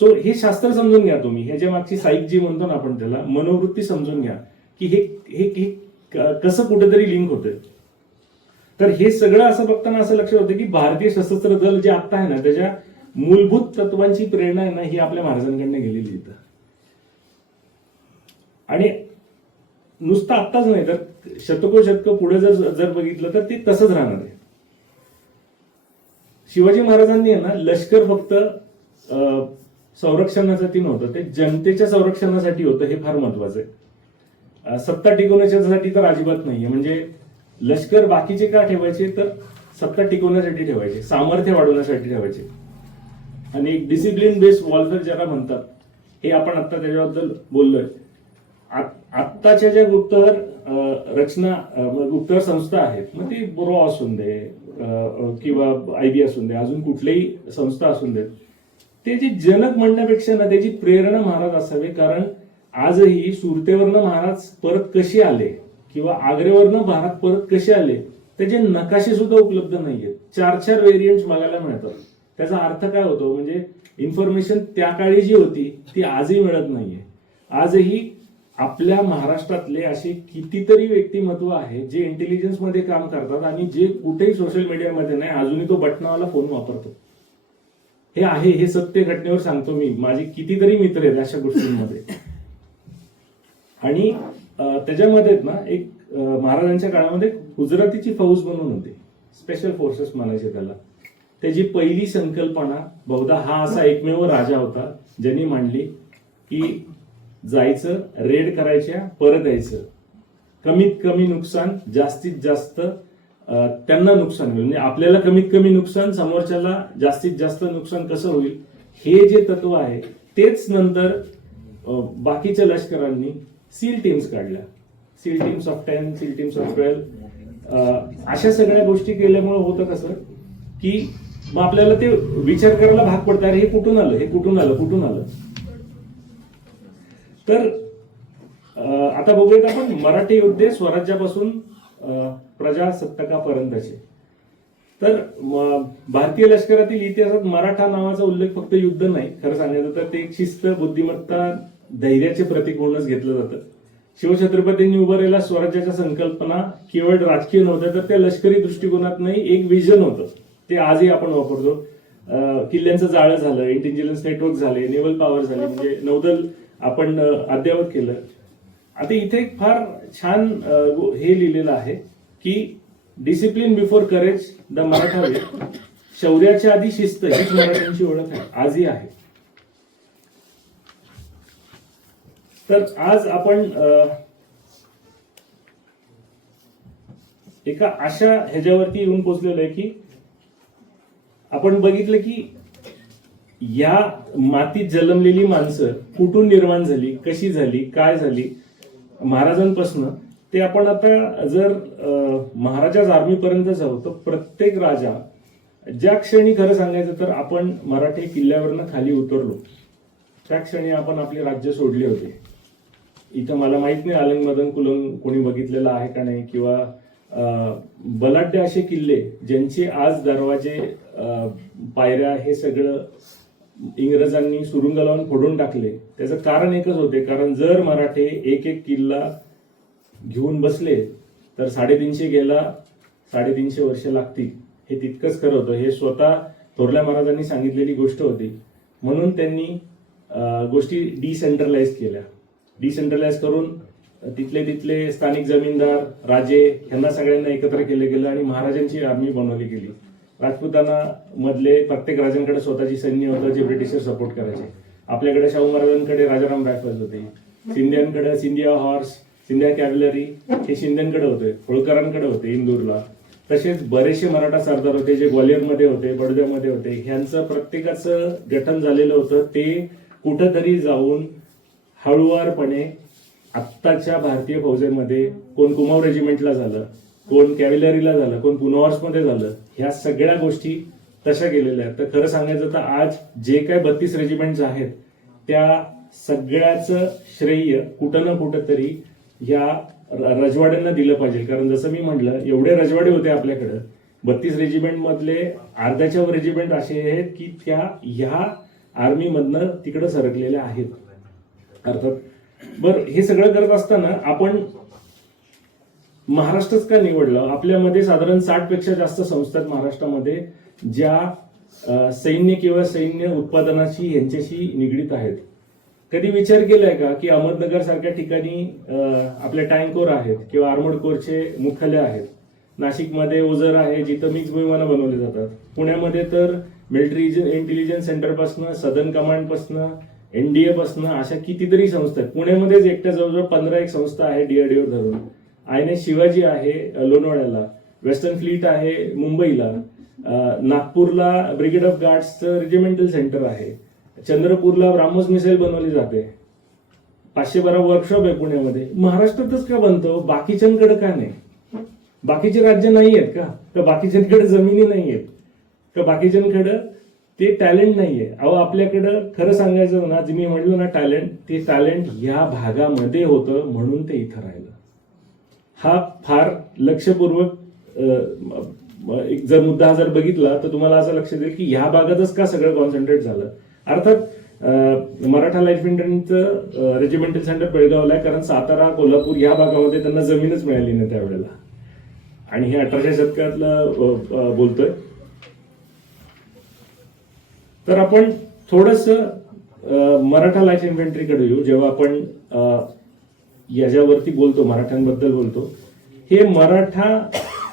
सो हे शास्त्र समजून घ्या तुम्ही. ह्याच्या मागची साईक जी म्हणतो ना आपण, त्याला मनोवृत्ती समजून घ्या की हे कसं कुठेतरी लिंक होतं. तर हे सगळं असं बघताना असं लक्षात होतं की भारतीय सशस्त्र दल जे आता आहे ना, त्याच्या मूलभूत तत्वांची प्रेरणा आहे ना, ही आपल्या महाराजांकडनं गेलेली इथं. आणि नुसतं आत्ताच नाही तर शतक पुढे जर बघितलं तर ते तसंच राहणार आहे. शिवाजी महाराजांनी ना लष्कर फक्त संरक्षणासाठी नव्हतं, ते जनतेच्या संरक्षणासाठी होतं. हे फार महत्वाचं आहे. सत्ता टिकवण्यासाठी तर अजिबात नाहीये. म्हणजे लष्कर बाकीचे का ठेवायचे, तर सत्ता टिकवण्यासाठी ठेवायचे, सामर्थ्य वाढवण्यासाठी ठेवायचे. आणि एक डिसिप्लिन बेस्ड वॉरफेअर ज्याला म्हणतात, हे आपण आता त्याच्याबद्दल बोललोय. आत्ताच्या ज्या गुप्तहेर संस्था आहेत, मग ती ब्रो असून दे किंवा IB असून दे, अजून कुठल्याही संस्था असून देत, ते जे जनक म्हणण्यापेक्षा ना त्याची प्रेरणा महाराज असावे. कारण आजही सुरतेवरनं महाराज परत कसे आले किंवा आग्रेवरनं भारत परत कसे आले त्याचे नकाशे सुद्धा उपलब्ध नाहीयेत. 4 व्हेरियंट बघायला मिळतात. त्याचा अर्थ काय होतो, म्हणजे इन्फॉर्मेशन त्या काळी जी होती ती आजही मिळत नाहीये. आजही आपल्या महाराष्ट्रातले असे कितीतरी व्यक्तिमत्व आहे जे इंटेलिजन्स मध्ये काम करतात आणि जे कुठेही सोशल मीडियामध्ये नाही, अजूनही तो बटनावाला फोन वापरतो. हे आहे, हे सत्य घटनेवर सांगतो मी. माझे कितीतरी मित्र आहेत अशा गोष्टींमध्ये. आणि त्याच्यामध्ये ना एक महाराजांच्या काळामध्ये गुजरातीची फौज म्हणून होती, स्पेशल फोर्सेस म्हणायचे त्याला. त्याची पहिली संकल्पना बहुधा हा असा एकमेव राजा होता ज्यांनी मांडली की जायचं, रेड करायच्या, परत यायचं, कमीत कमी नुकसान, जास्तीत जास्त त्यांना नुकसान होईल, म्हणजे आपल्याला कमीत कमी नुकसान, समोरच्याला जास्तीत जास्त नुकसान कसं होईल, हे जे तत्व आहे तेच नंतर बाकीच्या लष्करांनी सील टीम्स काढल्या. Seal teams of 10, seal teams of 12, अशा सगळ्या गोष्टी केल्यामुळे होतं कसं की मग आपल्याला ते विचार करायला भाग पडतं, अरे हे कुठून आलं, हे कुठून आलं, कुठून आलं. तर आता बघूयात आपण मराठी योद्धे स्वराज्यापासून प्रजासत्ताकापर्यंतचे. तर भारतीय लष्करातील इतिहासात मराठा नावाचा उल्लेख फक्त युद्ध नाही, खरं सांगायचं तर ते एक शिस्त, बुद्धिमत्ता, धैर्याचे प्रतीक म्हणूनच घेतलं जातं. शिवछत्रपतींनी उभारलेल्या स्वराज्याच्या संकल्पना केवळ राजकीय नव्हत्या, तर त्या लष्करी दृष्टिकोनात नाही, एक विजन होतं. ते आजही आपण वापरतो. किल्ल्यांचं जाळं झालं, इंटेलिजन्स नेटवर्क झाले, नेव्हल पॉवर झाले, म्हणजे नौदल आपण अद्ययावत केलं. आता इथे एक फार छान हे लिहिलेलं आहे की discipline before courage the Maratha way. शौर्याच्या आधी शिस्त हीच मराठ्यांची ओळख आहे, आजही आहे. तर आज आपण एका अशा ह्याच्यावरती येऊन पोहोचलेलो आहे की आपण बघितलं की या मातीत जन्मलेली माणसं कुठून निर्माण झाली, कशी झाली, काय झाली महाराजांपासून, ते आपण आता जर महाराजाच आर्मीपर्यंत जाऊ तर प्रत्येक राजा ज्या क्षणी, खरं सांगायचं तर आपण मराठी किल्ल्यावरनं खाली उतरलो त्या क्षणी आपण आपले राज्य सोडले होते. इथं मला माहित नाही अलंग मदन कुलंग कोणी बघितलेलं आहे का नाही, किंवा बलाढ्य असे किल्ले ज्यांचे आज दरवाजे, पायऱ्या हे सगळं इंग्रजांनी सुरुंग लावून फोडून टाकले. त्याचं कारण एकच होते, कारण जर मराठे एक एक किल्ला घेऊन बसले तर 350 गेला 350 वर्ष लागतील. हे तितकंच खरं होतं. हे स्वतः थोरल्या महाराजांनी सांगितलेली गोष्ट होती. म्हणून त्यांनी गोष्टी डिसेंट्रलाइज केल्या. डिसेंट्रलाइज करून तिथले स्थानिक जमीनदार, राजे यांना सगळ्यांना एकत्र केलं गेलं आणि महाराजांची आर्मी बनवली गेली. राजपुतांना मधले प्रत्येक राजांकडे स्वतःची सैन्य होतं जे ब्रिटिशर सपोर्ट करायचे. आपल्याकडे शाहू महाराजांकडे राजाराम रायफल्स होते, सिंधियांकडे सिंधिया हॉर्स, सिंधिया कॅव्हलरी हे शिंद्यांकडे होते, होळकरांकडे होते इंदूरला. तसेच बरेचसे मराठा सरदार होते जे ग्वालियरमध्ये होते, बडोद्यामध्ये होते. ह्यांचं प्रत्येकाचं गठन झालेलं होतं. ते कुठंतरी जाऊन हळुवारपणे आत्ताच्या भारतीय फौजेमध्ये कोण कुमाव रेजिमेंटला झालं, कोण कॅव्हलरीला झालं, कोण पुनॉर्समध्ये झालं. ह्या सगळ्या गोष्टी तशा गेलेल्या आहेत. तर खरं सांगायचं तर आज जे काय 32 रेजिमेंट्स आहेत त्या सगळ्याचं श्रेय कुठं ना कुठं तरी या रजवाड्यांना दिलं पाहिजे. कारण जसं मी म्हटलं, एवढे रजवाडे होते आपल्याकडं. 32 रेजिमेंट मधले अर्ध्याच्या वर रेजिमेंट असे आहेत की त्या ह्या आर्मीमधनं तिकडं सरकलेल्या आहेत. अर्थात बरं, हे सगळं करत असताना आपण महाराष्ट्रच का निवडलं? आपल्यामध्ये साधारण 60 पेक्षा जास्त संस्था आहेत महाराष्ट्रामध्ये ज्या सैन्य किंवा सैन्य उत्पादनाशी यांच्याशी निगडीत आहेत. कधी विचार केलाय का की अहमदनगर सारख्या ठिकाणी आपल्या टँक कोर आहेत किंवा आर्मर्ड कोरचे मुख्यालय आहेत. नाशिकमध्ये ओझर आहे जिथं मिक्स विमानं बनवले जातात. पुण्यामध्ये तर मिलिटरी इंटेलिजन्स सेंटर पासून, सदर्न कमांड पासून, एनडीए पासून अशा कितीतरी संस्था आहेत. पुण्यामध्येच एकट्या जवळजवळ 15 एक संस्था आहे डीआरडीओ धरून. INS शिवाजी आहे लोणावळ्याला, वेस्टर्न फ्लीट आहे मुंबईला, नागपूरला ब्रिगेड ऑफ गार्ड्सचं रेजिमेंटल सेंटर आहे, चंद्रपूरला ब्राह्मोस मिसाईल बनवली जाते, 512 वर्कशॉप आहे पुण्यामध्ये. महाराष्ट्रातच का बनतो? बाकीच्यांकडे का नाही? बाकीचे राज्य नाही आहेत का? बाकीच्यांकडे जमिनी नाही आहेत का? बाकीच्यांकडे ते टॅलेंट नाहीये. अहो आपल्याकडं खरं सांगायचं ना, जे मी म्हणलो ना टॅलेंट, ते टॅलेंट या भागामध्ये होतं म्हणून ते इथं राहिलं. हा फार लक्षपूर्वक एक जर मुद्दा जर बघितला तर तुम्हाला असं लक्षात येईल की ह्या भागातच का सगळं कॉन्सन्ट्रेट झालं. अर्थात मराठा लाईट इन्फंट्रीचं रेजिमेंटल सेंटर बेळगावला आहे, कारण सातारा कोल्हापूर या भागामध्ये त्यांना जमीनच मिळाली नाही त्यावेळेला, आणि हे 1800 शतकातलं बोलतोय. तर आपण थोडस मराठा लाईट इन्फंट्रीकडे येऊ. जेव्हा आपण याच्यावरती बोलतो, मराठ्यांबद्दल बोलतो, हे मराठा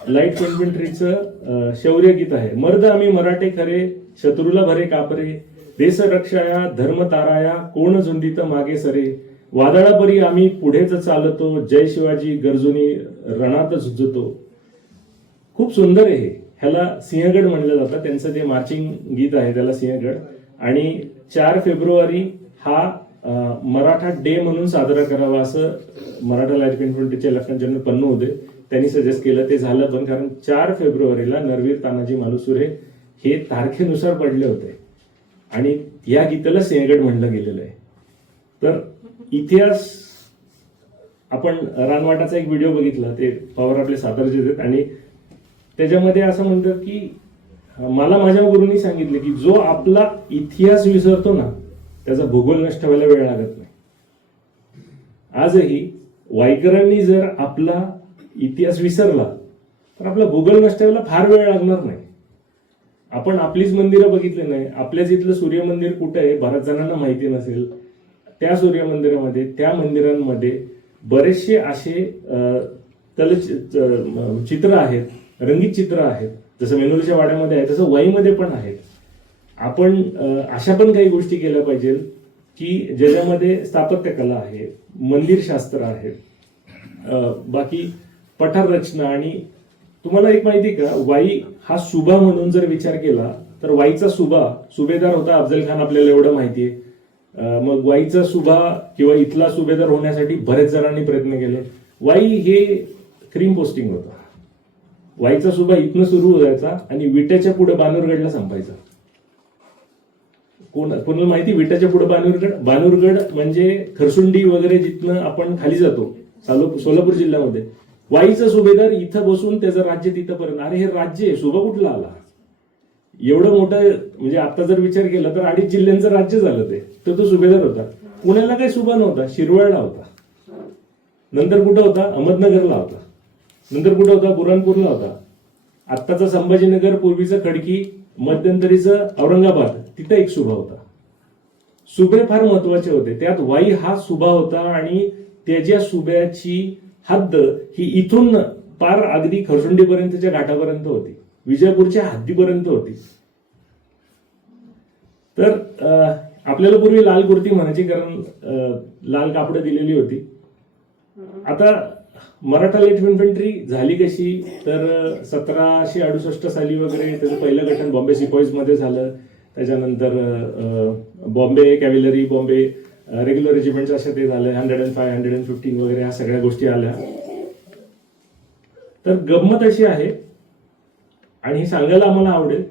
लाईट इन्फंट्रीचं शौर्य गीत आहे. मर्द आम्ही मराठे खरे, शत्रूला भरे कापरे, देश रक्षाया धर्म ताराया, कोण झुंदित मागे सरे, वादळापरी आम्ही पुढेच चालतो, जय शिवाजी गर्जुनी रणात झुंजतो. खूप सुंदर आहे हे. ह्याला सिंहगड म्हणलं जातं. त्यांचं ते मार्चिंग गीत आहे, त्याला सिंहगड. आणि 4 फेब्रुवारी हा मराठा डे म्हणून साजरा करावा असं मराठा लाईट इन्फंट्रीचे लेफ्टनंट जनरल पन्नू होते, त्यांनी सजेस्ट केलं. ते झालं पण, कारण 4 फेब्रुवारीला नरवीर तानाजी मालुसरे हे तारखेनुसार पडले होते आणि या गीताला सिंहगड म्हणलं गेलेलं आहे. तर इतिहास, आपण रानवाटाचा एक व्हिडिओ बघितला, ते पवार आपले सातारचे आहेत, आणि त्याच्यामध्ये असं म्हणतात की मला माझ्या गुरूंनी सांगितले की जो आपला इतिहास विसरतो ना, त्याचा भूगोल नष्ट व्हायला वेळ लागत नाही. आजही वाईकरांनी जर आपला इतिहास विसरला तर आपला भूगोल नष्ट व्हायला फार वेळ लागणार नाही. आपण आपलीच मंदिरं बघितली नाही. आपल्याच इथलं सूर्य मंदिर कुठं आहे बऱ्याच जणांना माहिती नसेल. त्या सूर्य मंदिरामध्ये, त्या मंदिरांमध्ये बरेचसे असे चित्र आहेत, रंगीत चित्र आहेत. जसं मेनुरीच्या वाड्यामध्ये आहे तसं वाईमध्ये पण आहेत. आपण अशा पण काही गोष्टी केल्या पाहिजे की ज्याच्यामध्ये स्थापत्यकला आहे, मंदिरशास्त्र आहे, बाकी पठार रचना. आणि तुम्हाला एक माहिती का, वाई हा सुबा म्हणून जर विचार केला तर वाईचा सुभेदार होता अफजल खान, आपल्याला एवढं माहितीये. मग वाईचा सुभा किंवा इथला सुभेदार होण्यासाठी बरेच जणांनी प्रयत्न केले. वाई हे क्रीम पोस्टिंग होतं. वाईचा सुभा इथनं सुरू व्हायचा आणि विट्याच्या पुढे बानूरगडला संपायचा. कोणाला माहिती, विट्याच्या पुढे बानूरगड म्हणजे खरसुंडी वगैरे जिथनं आपण खाली जातो सोलापूर जिल्ह्यामध्ये. वाईचा सुभेदार इथं बसून त्याचं राज्य तिथंपर्यंत. अरे हे राज्य आहे, सुभा कुठला आला? एवढं मोठं, म्हणजे आता जर विचार केला तर 2.5 जिल्ह्यांचं राज्य झालं ते. तो सुभेदार होता. पुण्याला काही सुभा नव्हता, शिरवळला होता. नंतर कुठं होता? अहमदनगरला होता. नंतर कुठं होता? बुरहानपूरला होता. आत्ताचा संभाजीनगर, पूर्वीचं खडकी, मध्यंतरीचं औरंगाबाद, तिथं एक सुभा होता. सुभे फार महत्वाचे होते. त्यात वाई हा सुभा होता आणि त्याच्या सुभ्याची हद्द ही इथून पार अगदी खरसुंडीपर्यंतच्या घाटापर्यंत होती, विजयपूरच्या हद्दीपर्यंत होती. तर आपल्याला पूर्वी लाल कुर्ती म्हणायची, कारण लाल कापडं दिलेली होती. आता मराठा लाईट इन्फंट्री झाली कशी, तर 1768 साली वगैरे त्याचं पहिलं गठन बॉम्बे सिपॉईज मध्ये झालं. त्याच्यानंतर Bombay cavalry, Bombay regular regiment अशा ते झालं. 105, 115 वगैरे ह्या सगळ्या गोष्टी आल्या. तर गंमत अशी आहे, आणि हे सांगायला आम्हाला आवडेल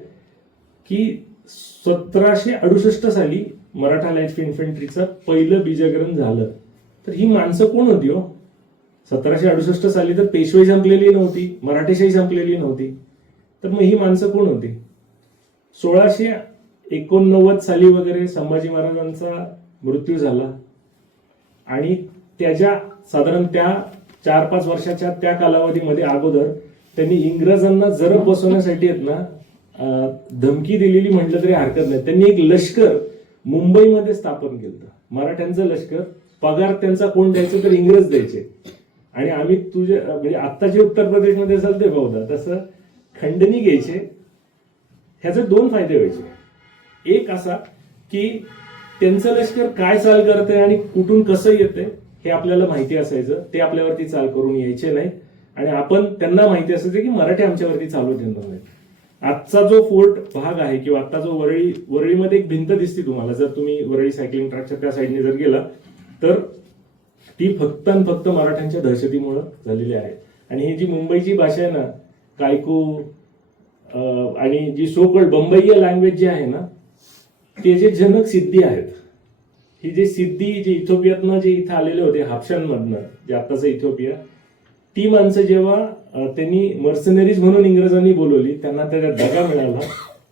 की 1768 साली मराठा लाईट इन्फंट्रीचं पहिलं बीजग्रहण झालं. तर ही माणसं कोण होती हो? 1768 साली तर पेशवाई संपलेली नव्हती, मराठेशाही संपलेली नव्हती. तर मग ही माणसं कोण होती? 1689 साली वगैरे संभाजी महाराजांचा मृत्यू झाला आणि त्याच्या साधारण त्या 4-5 वर्षाच्या त्या कालावधीमध्ये अगोदर त्यांनी इंग्रजांना जरब बसवण्यासाठी धमकी दिलेली म्हटलं तरी हरकत नाही. त्यांनी एक लष्कर मुंबईमध्ये स्थापन केलं. मराठ्यांचं लष्कर, पगार त्यांचा कोण द्यायचं तर इंग्रज द्यायचे. आणि आम्ही म्हणजे आता जे उत्तर प्रदेशमध्ये असेल ते बहुधा तसं खंडणी घ्यायचे. ह्याचे 2 फायदे व्हायचे. एक असा की त्यांचं लष्कर काय चाल करतंय आणि कुठून कसं येतंय हे आपल्याला माहिती असायचं. ते आपल्यावरती चाल करून यायचे नाही, आणि आपण त्यांना माहिती असायचं की मराठी आमच्यावरती चालू ठेवणार नाही. आजचा जो फोर्ट भाग आहे किंवा आता जो वरळीमध्ये एक भिंत दिसते तुम्हाला, जर तुम्ही वरळी सायकलिंग ट्रॅकच्या त्या साईडने जर गेला तर ती फक्त आणि फक्त मराठ्यांच्या दहशतीमुळे झालेली आहे. आणि ही जी मुंबईची भाषा आहे ना, कायकू, आणि जी सोकळ बंबईया लँग्वेज जी आहे ना, ते जे जनक सिद्धी आहेत, ही जे सिद्धी जे इथिओपियातनं जे इथं आलेले होते हाबशांमधनं, जे आत्ताचं इथिओपिया, ती माणसं जेव्हा त्यांनी मर्सनरीज म्हणून इंग्रजांनी बोलवली, त्यांना त्याचा दगा मिळाला,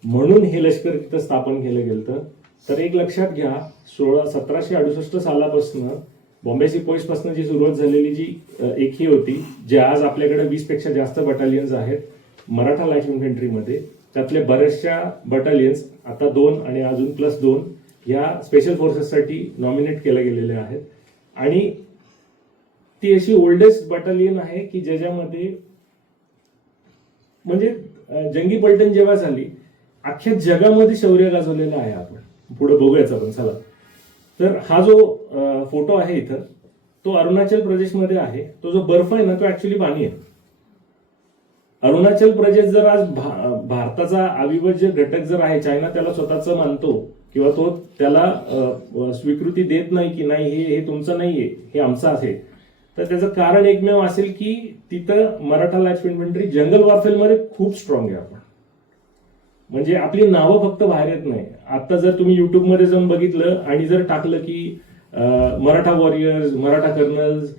म्हणून हे लष्कर तिथं स्थापन केलं गेलं. तर एक लक्षात घ्या, 1768 सालापासून बॉम्बे सिपोईस पासून जी सुरुवात झालेली जी एक ही होती, जे आज आपल्याकडे 20 पेक्षा जास्त बटालियन्स आहेत मराठा लाईट इन्फंट्रीमध्ये, त्यातले बऱ्याचशा बटालियन्स आता 2 आणि अजून +2 या स्पेशल फोर्सेससाठी नॉमिनेट केल्या गेलेल्या आहेत. आणि ती अशी ओल्डेस्ट बटालियन आहे की ज्याच्यामध्ये म्हणजे जंगी पलटण जेव्हा झाली, अख्ख्या जगामध्ये शौर्य गाजवलेलं आहे. आपण पुढे बघूयाच आपण, चला. तर हा जो फोटो आहे इथं, तो अरुणाचल प्रदेशमध्ये आहे. तो जो बर्फ आहे ना, तो ऍक्च्युली पाणी आहे. अरुणाचल प्रदेश जर आज भारताचा अविभाज्य घटक जर आहे, चायना त्याला स्वतःच मानतो किंवा तो त्याला स्वीकृती देत नाही की नाही हे तुमचं नाहीये, हे आमचं आहे, तर त्याचं कारण एकमेव असेल की तिथं मराठा लाईट इन्फंट्री जंगल वॉरफेअरमध्ये खूप स्ट्रॉंग आहे. आपण म्हणजे आपली नावं फक्त बाहेर येत नाही. आता जर तुम्ही युट्यूबमध्ये जाऊन बघितलं आणि जर टाकलं की मराठा वॉरियर्स, मराठा कर्नल्स,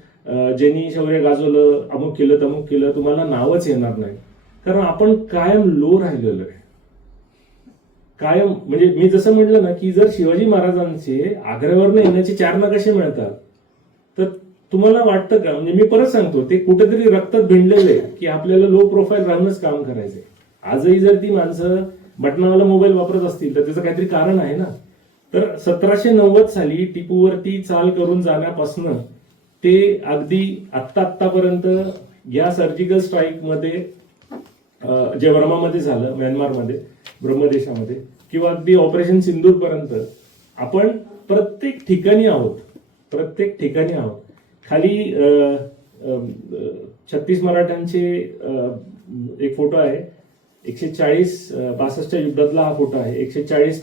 ज्यांनी शौर्य गाजवलं, अमुक केलं तमुक केलं, तुम्हाला नावच येणार नाही. कारण आपण कायम लो राहिलेलो आहे. कायम म्हणजे मी जसं म्हटलं ना की जर शिवाजी महाराजांचे आग्र्यावरनं येण्याचे 4 नकाशे मिळतात, तर तुम्हाला वाटतं का, म्हणजे मी परत सांगतो, ते कुठेतरी रक्तात भिनलेले की आपल्याला लो प्रोफाईल राहूनच काम करायचंय. आजही जर ती माणसं बटनावाला मोबाईल वापरत असतील तर त्याचं काहीतरी कारण आहे ना. तर 1790 साली टिपूवरती चाल करून जाण्यापासून ते अगदी आत्तापर्यंत या सर्जिकल स्ट्राईक मध्ये जे वर्मामध्ये झालं, म्यानमारमध्ये, ब्रह्मदेशामध्ये, किंवा अगदी ऑपरेशन सिंदूर पर्यंत आपण प्रत्येक ठिकाणी आहोत. खाली 36 मराठ्यांचे एक फोटो आहे. 140-62 युद्धातला हा फोटो आहे. 140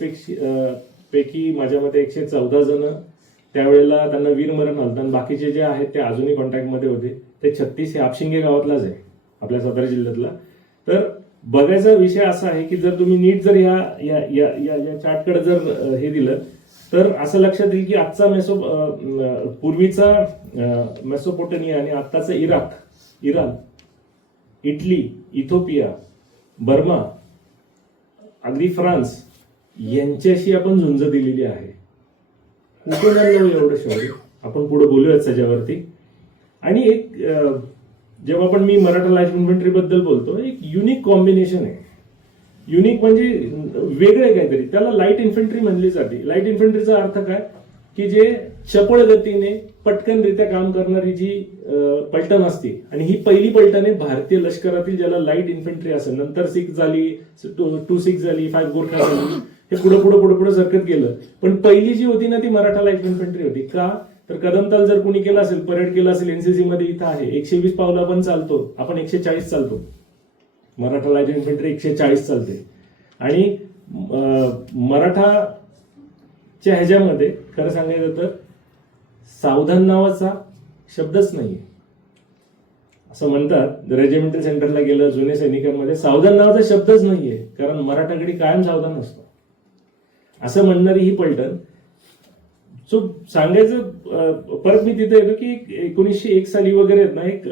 पैकी माझ्या मते 114 जण त्यावेळेला त्यांना वीरमरण आलं, आणि बाकीचे जे आहेत ते अजूनही कॉन्टॅक्टमध्ये होते. ते 36 हे आपशिंगे गावातलाच आहे, आपल्या सातारा जिल्ह्यातला. तर बघायचा विषय असा आहे की जर तुम्ही नीट जर या चार्टकडे जर हे दिलं तर असं लक्षात येईल की आजचा पूर्वीचा मेसोपोटेमिया आणि आत्ताचा इराण, इटली, इथिओपिया, बर्मा, अगदी फ्रान्स यांच्याशी आपण झुंज दिलेली आहे. कुठून आणलं एवढं शौर्य, आपण पुढे बोलूयाच त्याच्यावरती. आणि एक जेव्हा पण मी मराठा लाईट इन्फंट्री बद्दल बोलतो, एक युनिक कॉम्बिनेशन आहे. युनिक म्हणजे वेगळे काहीतरी, त्याला लाईट इन्फंट्री म्हणली जाते. लाईट इन्फंट्रीचा अर्थ काय की जे चपळ गतीने पटकनरित्या काम करणारी जी पलटण असते, आणि ही पहिली पलटण आहे भारतीय लष्करातील ज्याला लाईट इन्फंट्री असेल. नंतर 6 झाली, 2-6 झाली, 5 गोरखा झाली, हे पुढे सरकत गेलं. पण पहिली जी होती ना ती मराठा लाईट इन्फंट्री होती. का तर कदमताल जर कोणी केला असेल, परेड केला असेल, एनसीसी मध्ये इथं आहे, 120 पावलं आपण चालतो, आपण 140 चालतो. मराठा लाईट इन्फंट्री 140 चालते. आणि मराठाच्या ह्याच्यामध्ये खरं सांगायचं तर सावधान नावाचा शब्दच नाहीये. असं म्हणतात, रेजिमेंटल सेंटरला गेलं जुने सैनिकांमध्ये, सावधान नावाचा शब्दच नाहीये, कारण मराठाकडे कायम सावधान असतो असं म्हणणारी ही पलटण. सो सांगायचं परत मी तिथे येतो की 1901 साली वगैरे ना एक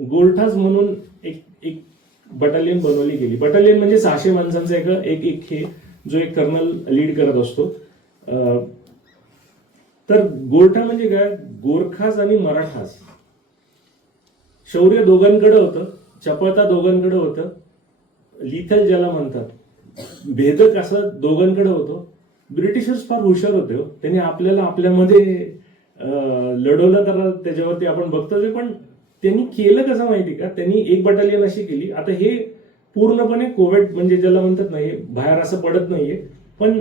गोरठास म्हणून एक बटालियन बनवली गेली. बटालियन म्हणजे 600 माणसांचा एक हे जो एक कर्नल लीड करत असतो. तर गोरठा म्हणजे काय, गोरखास आणि मराठास शौर्य दोघांकडे होतं, चपळता दोघांकडे होतं, लिथल ज्याला म्हणतात, भेदक असं दोघांकडे होतं. ब्रिटिशर्स फार हुशार होते. त्यांनी आपल्याला आपल्यामध्ये लढवलं तर त्याच्यावरती आपण बघतोय. पण त्यांनी केलं कसं माहिती का, त्यांनी एक बटालियन अशी केली. आता हे पूर्णपणे कोविड म्हणजे ज्याला म्हणतात ना, हे बाहेर असं पडत नाहीये, पण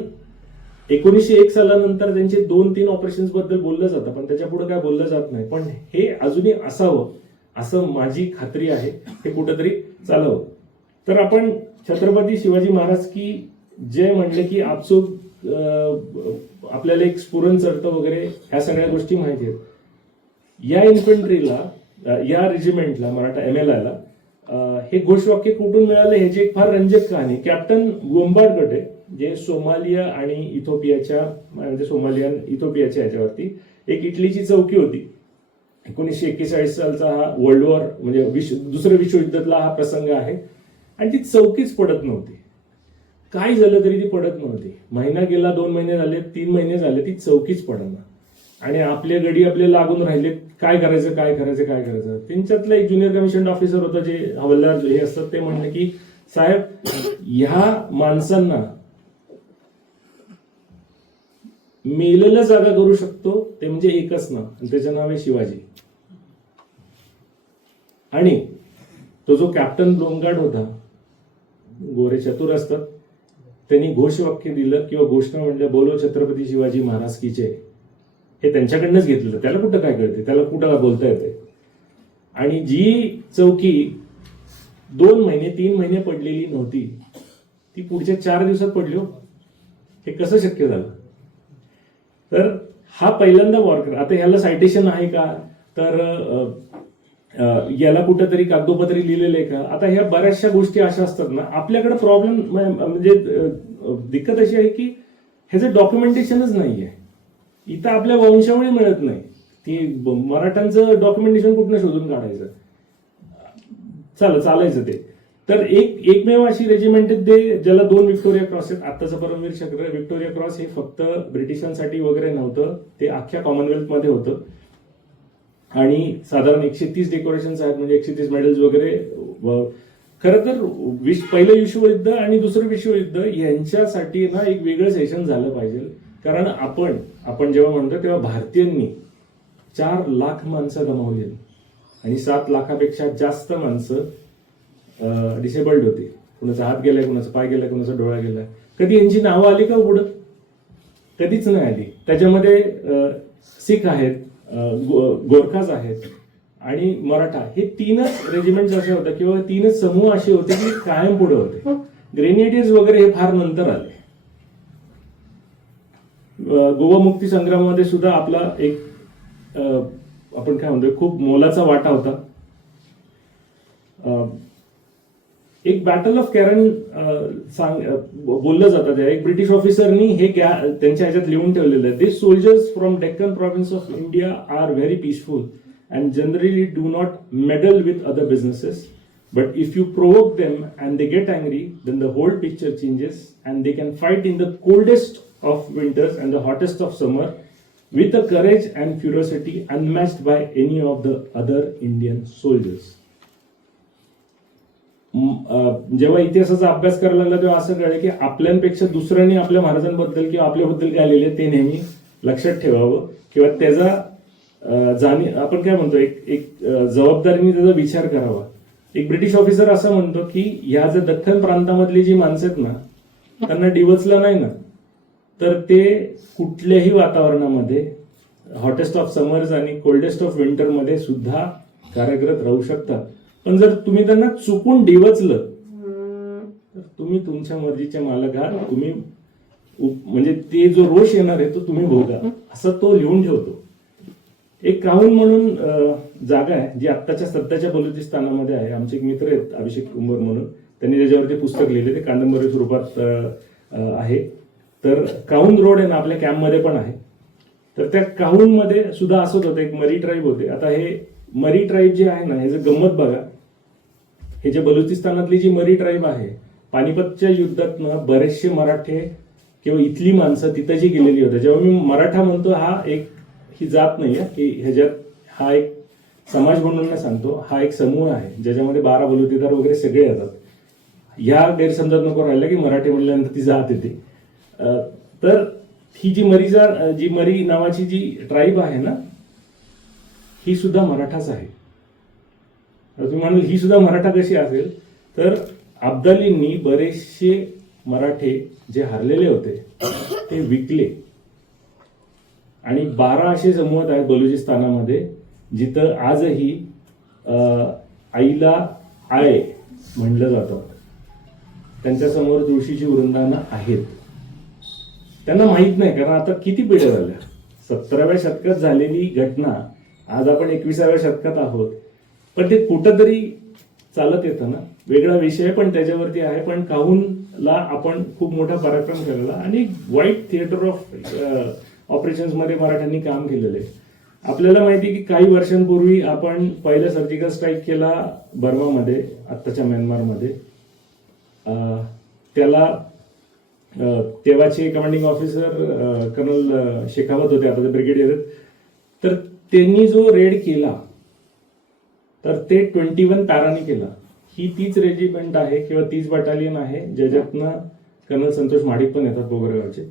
1901 सालानंतर त्यांचे 2-3 ऑपरेशन्स बद्दल बोललं जातं, पण त्याच्या पुढे काय बोललं जात नाही. पण हे अजूनही असावं असं माझी खात्री आहे, हे कुठंतरी चालावं. तर आपण छत्रपती शिवाजी महाराज की जय म्हणले की आपसूक आपल्याला एक स्फुरण चढतं वगैरे, ह्या सगळ्या गोष्टी माहिती आहेत. या इन्फंट्रीला, या रेजिमेंटला, मराठा MLI ला हे घोषवाक्य कुठून मिळालं ह्याची एक फार रंजक कहाणी. कॅप्टन गोंबाडगटे जे सोमालिया आणि इथोपियाच्या म्हणजे सोमालिया इथोपियाच्या ह्याच्यावरती एक इटलीची चौकी होती. 1941 सालचा हा वर्ल्ड वॉर म्हणजे दुसऱ्या विश्वयुद्धातला हा प्रसंग आहे. आणि ती चौकीच पडत नव्हती. काय झालं तरी ती पडत नव्हती. महिना गेला, 2 महिने झाले, 3 महिने झाले, ती चौकीच पडना. आणि आपले गडी आपले लागून राहिले. काय करायचं काय करायचं काय करायचं. त्यांच्यातलं एक ज्युनियर कमिशन ऑफिसर होतं, जे हवालदार हे असतात, ते म्हणले की साहेब, ह्या माणसांना मेलेला जागा करू शकतो ते म्हणजे एकच नाव, आणि त्याचं नाव आहे शिवाजी. आणि तो जो कॅप्टन ब्लोमगार्ड होता, गोरे चतुर असतात, त्यांनी घोषवाक्य दिलं किंवा घोषणा म्हणल्या, बोलो छत्रपती शिवाजी महाराज की जय. हे त्यांच्याकडनंच घेतलेलं. त्याला कुठं काय कळते, त्याला कुठं काय बोलता येते. आणि जी चौकी 2 महिने 3 महिने पडलेली नव्हती, ती पुढच्या 4 दिवसात पडली हो. हे कसं शक्य झालं. तर हा पहिल्यांदा वॉर. आता ह्याला सायटेशन आहे का, तर याला कुठंतरी कागदोपत्री लिहिलेलं आहे का. आता ह्या बऱ्याचशा गोष्टी अशा असतात ना, आपल्याकडे प्रॉब्लेम म्हणजे दिक्कत अशी आहे की ह्याचं डॉक्युमेंटेशनच नाही आहे. इथं आपल्या वंशावळी मिळत नाही. ती मराठ्यांचं डॉक्युमेंटेशन कुठनं शोधून काढायचं. चालायचं ते. तर एकमेव अशी रेजिमेंट आहे ज्याला 2 व्हिक्टोरिया क्रॉस आहेत. आत्ताचं परमवीर चक्र व्हिक्टोरिया क्रॉस हे फक्त ब्रिटिशांसाठी वगैरे नव्हतं, ते अख्ख्या कॉमनवेल्थ मध्ये होतं. आणि साधारण 130 डेकोरेशन्स आहेत, म्हणजे 130 मेडल्स वगैरे. खरं तर पहिलं विश्वयुद्ध आणि दुसरं विश्वयुद्ध यांच्यासाठी ना एक वेगळं सेशन झालं पाहिजे. कारण आपण जेव्हा म्हणतो तेव्हा भारतीयांनी 4 लाख माणसं गमावली आणि 7 लाखापेक्षा जास्त माणसं डिसेबल्ड होती. कुणाचा हात गेलाय, कुणाचा पाय गेलाय, कुणाचा डोळा गेलाय. कधी यांची नावं आली का पुढं? कधीच नाही आली. त्याच्यामध्ये सिख आहेत, गोरखाज आहेत आणि मराठा, हे 3च रेजिमेंट असे होते किंवा 3च समूह असे होते की कायम पुढे होते. ग्रेनेडियर्स वगैरे हे फार नंतर आले. गोवा मुक्ती संग्रामामध्ये सुद्धा आपला एक आपण काय म्हणतोय खूप मोलाचा वाटा होता. एक बॅटल ऑफ कॅरन बोललं जातं. एक ब्रिटिश ऑफिसरनी हे त्यांच्या ह्याच्यात लिहून ठेवलेलं आहे. This soldiers from Deccan province of India are very peaceful and generally do not meddle with other businesses. But if you provoke them and they get angry, then the whole picture changes and they can fight in the coldest of winters and the hottest of summer with a courage and ferocity unmatched by any of the other Indian soldiers. जेव्हा इतिहासाचा अभ्यास करायला लागला तेव्हा असं कळलं की आपल्यापेक्षा दुसऱ्यांनी आपल्या महाराजांबद्दल किंवा आपल्याबद्दल काय लिहिले ते नेहमी लक्षात ठेवावं किंवा त्याचा आपण काय म्हणतो एक जबाबदारीने त्याचा विचार करावा. एक ब्रिटिश ऑफिसर असं म्हणतो की ह्या जर दख्खन प्रांतामधली जी माणसं आहेत ना, त्यांना डिवचलं नाही ना तर ते कुठल्याही वातावरणामध्ये हॉटेस्ट ऑफ समर्स आणि कोल्डेस्ट ऑफ विंटरमध्ये सुद्धा कार्यरत राहू शकतात. पण जर तुम्ही त्यांना चुकून डिवचलं तर तुम्ही तुमच्या मर्जीचे मालक आहात. तुम्ही म्हणजे ते जो रोष येणार आहे तो तुम्ही भोगा, असं तो लिहून ठेवतो. एक काहून म्हणून जागा आहे जी आत्ताच्या सध्याच्या बलुचिस्तानामध्ये आहे. आमचे एक मित्र आहेत अभिषेक कुंभर म्हणून, त्यांनी त्याच्यावरती पुस्तक लिहिले, ते कादंबरी स्वरूपात आहे. तर काहून रोड आहे ना आपल्या कॅम्पमध्ये पण आहे. तर त्या काहूनमध्ये सुद्धा असंच होतं, एक मरी ट्राईब होते. आता हे मरी ट्राईब जे आहे ना, हे जर गंमत बघा, हे जे बलुचिस्तानातली जी मरी ट्राईब आहे, पानिपतच्या युद्धातनं बरेचसे मराठे किंवा इथली माणसं तिथं जी गेलेली होती. जेव्हा मी मराठा म्हणतो हा एक ही जात नाही आहे की ह्याच्यात हा एक समाज म्हणून नाही सांगतो, हा एक समूह आहे ज्याच्यामध्ये 12 बलुतेदार वगैरे सगळे येतात. ह्या गैरसमजात नको राहिला की मराठी म्हणल्यानंतर ती जात येते. तर ही जी मरी नावाची जी ट्राईब आहे ना, ही सुद्धा मराठाच आहे. तुम्ही म्हणाल ही सुद्धा मराठा कशी असेल, तर अब्दालींनी बरेचसे मराठे जे हरलेले होते ते विकले आणि 12 असे समूह आहेत बलुचिस्तानामध्ये जिथं आजही आईला आय म्हणलं जातं. त्यांच्यासमोर तुळशीची वृंदानं आहेत. त्यांना माहित नाही, कारण आता किती पिढ्या झाल्या. 17व्या शतकात झालेली घटना आज आपण 21व्या शतकात आहोत. पण ते कुठंतरी चालत येतं ना. वेगळा विषय पण त्याच्यावरती आहे. पण काहूनला आपण खूप मोठा पराक्रम केलेला आणि वाईट थिएटर ऑफ ऑपरेशन्स मध्ये मराठ्यांनी काम केलेलं आहे. आपल्याला माहिती आहे की काही वर्षांपूर्वी आपण पहिला सर्जिकल स्ट्राईक केला बर्मामध्ये, आत्ताच्या म्यानमारमध्ये. त्याला तेव्हाचे कमांडिंग ऑफिसर कर्नल शेखावत होते, आता ते ब्रिगेडियर आहेत. तर त्यांनी जो रेड केला तर ते 21 पॅराने केला. ही तीच रेजिमेंट आहे किंवा तीच बटालियन आहे ज्याच्यातनं कर्नल संतोष महाडिक पण येतात गोगरेगावचे.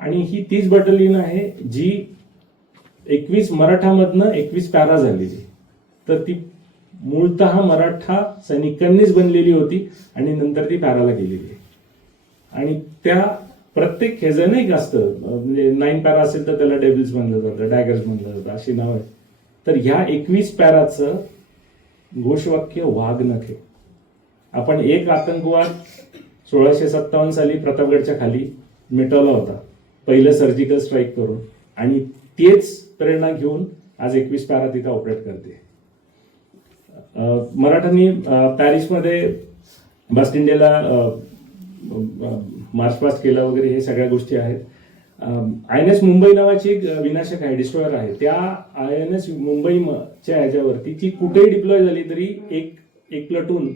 आणि ही तीच बटालियन आहे जी 21 मराठामधनं 21 पॅरा झालेली. तर ती मूळतः मराठा सैनिकांनीच बनलेली होती आणि नंतर ती पॅराला गेलेली आहे. आणि त्या प्रत्येक ह्याचं नाही का असतं, म्हणजे 9 पॅरा असेल तर त्याला डेव्हिल्स म्हणलं जातं, डॅगर्स म्हणलं जातं, अशी नाव आहे. तर ह्या 21 पॅराचं घोषवाक्य वाघ नखे. आपण एक आतंकवाद 1657 साली प्रतापगडच्या खाली मिटवला होता पहिलं सर्जिकल स्ट्राईक करून, आणि तेच प्रेरणा घेऊन आज 21 पॅरा तिथं ऑपरेट करते. मराठांनी पॅरिसमध्ये बास्टिंडेला मार्च पास्ट केला वगैरे, हे सगळ्या गोष्टी आहेत. INS मुंबई नावाची एक विनाशक आहे, डिस्ट्रॉयर आहे. त्या INS मुंबईच्या ह्याच्यावरती ती कुठेही डिप्लॉय झाली तरी एक प्लटून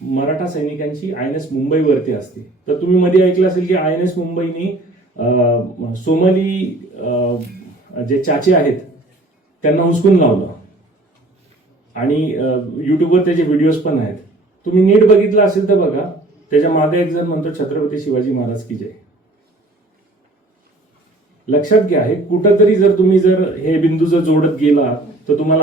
मराठा सैनिकांची INS मुंबईवरती असते. तर तुम्ही मध्ये ऐकलं असेल की INS मुंबईनी सोमाली जे चाचे आहेत त्यांना हुसकून लावलं, आणि युट्यूबवर त्याचे व्हिडिओज पण आहेत. तुम्ही नीट बघितलं असेल तर बघा, त्याच्या मागे एक जण म्हणतो छत्रपती शिवाजी महाराज की जय. लक्षात घ्या, हे कुठंतरी जर तुम्ही हे बिंदू जर जोडत गेला तर तुम्हाला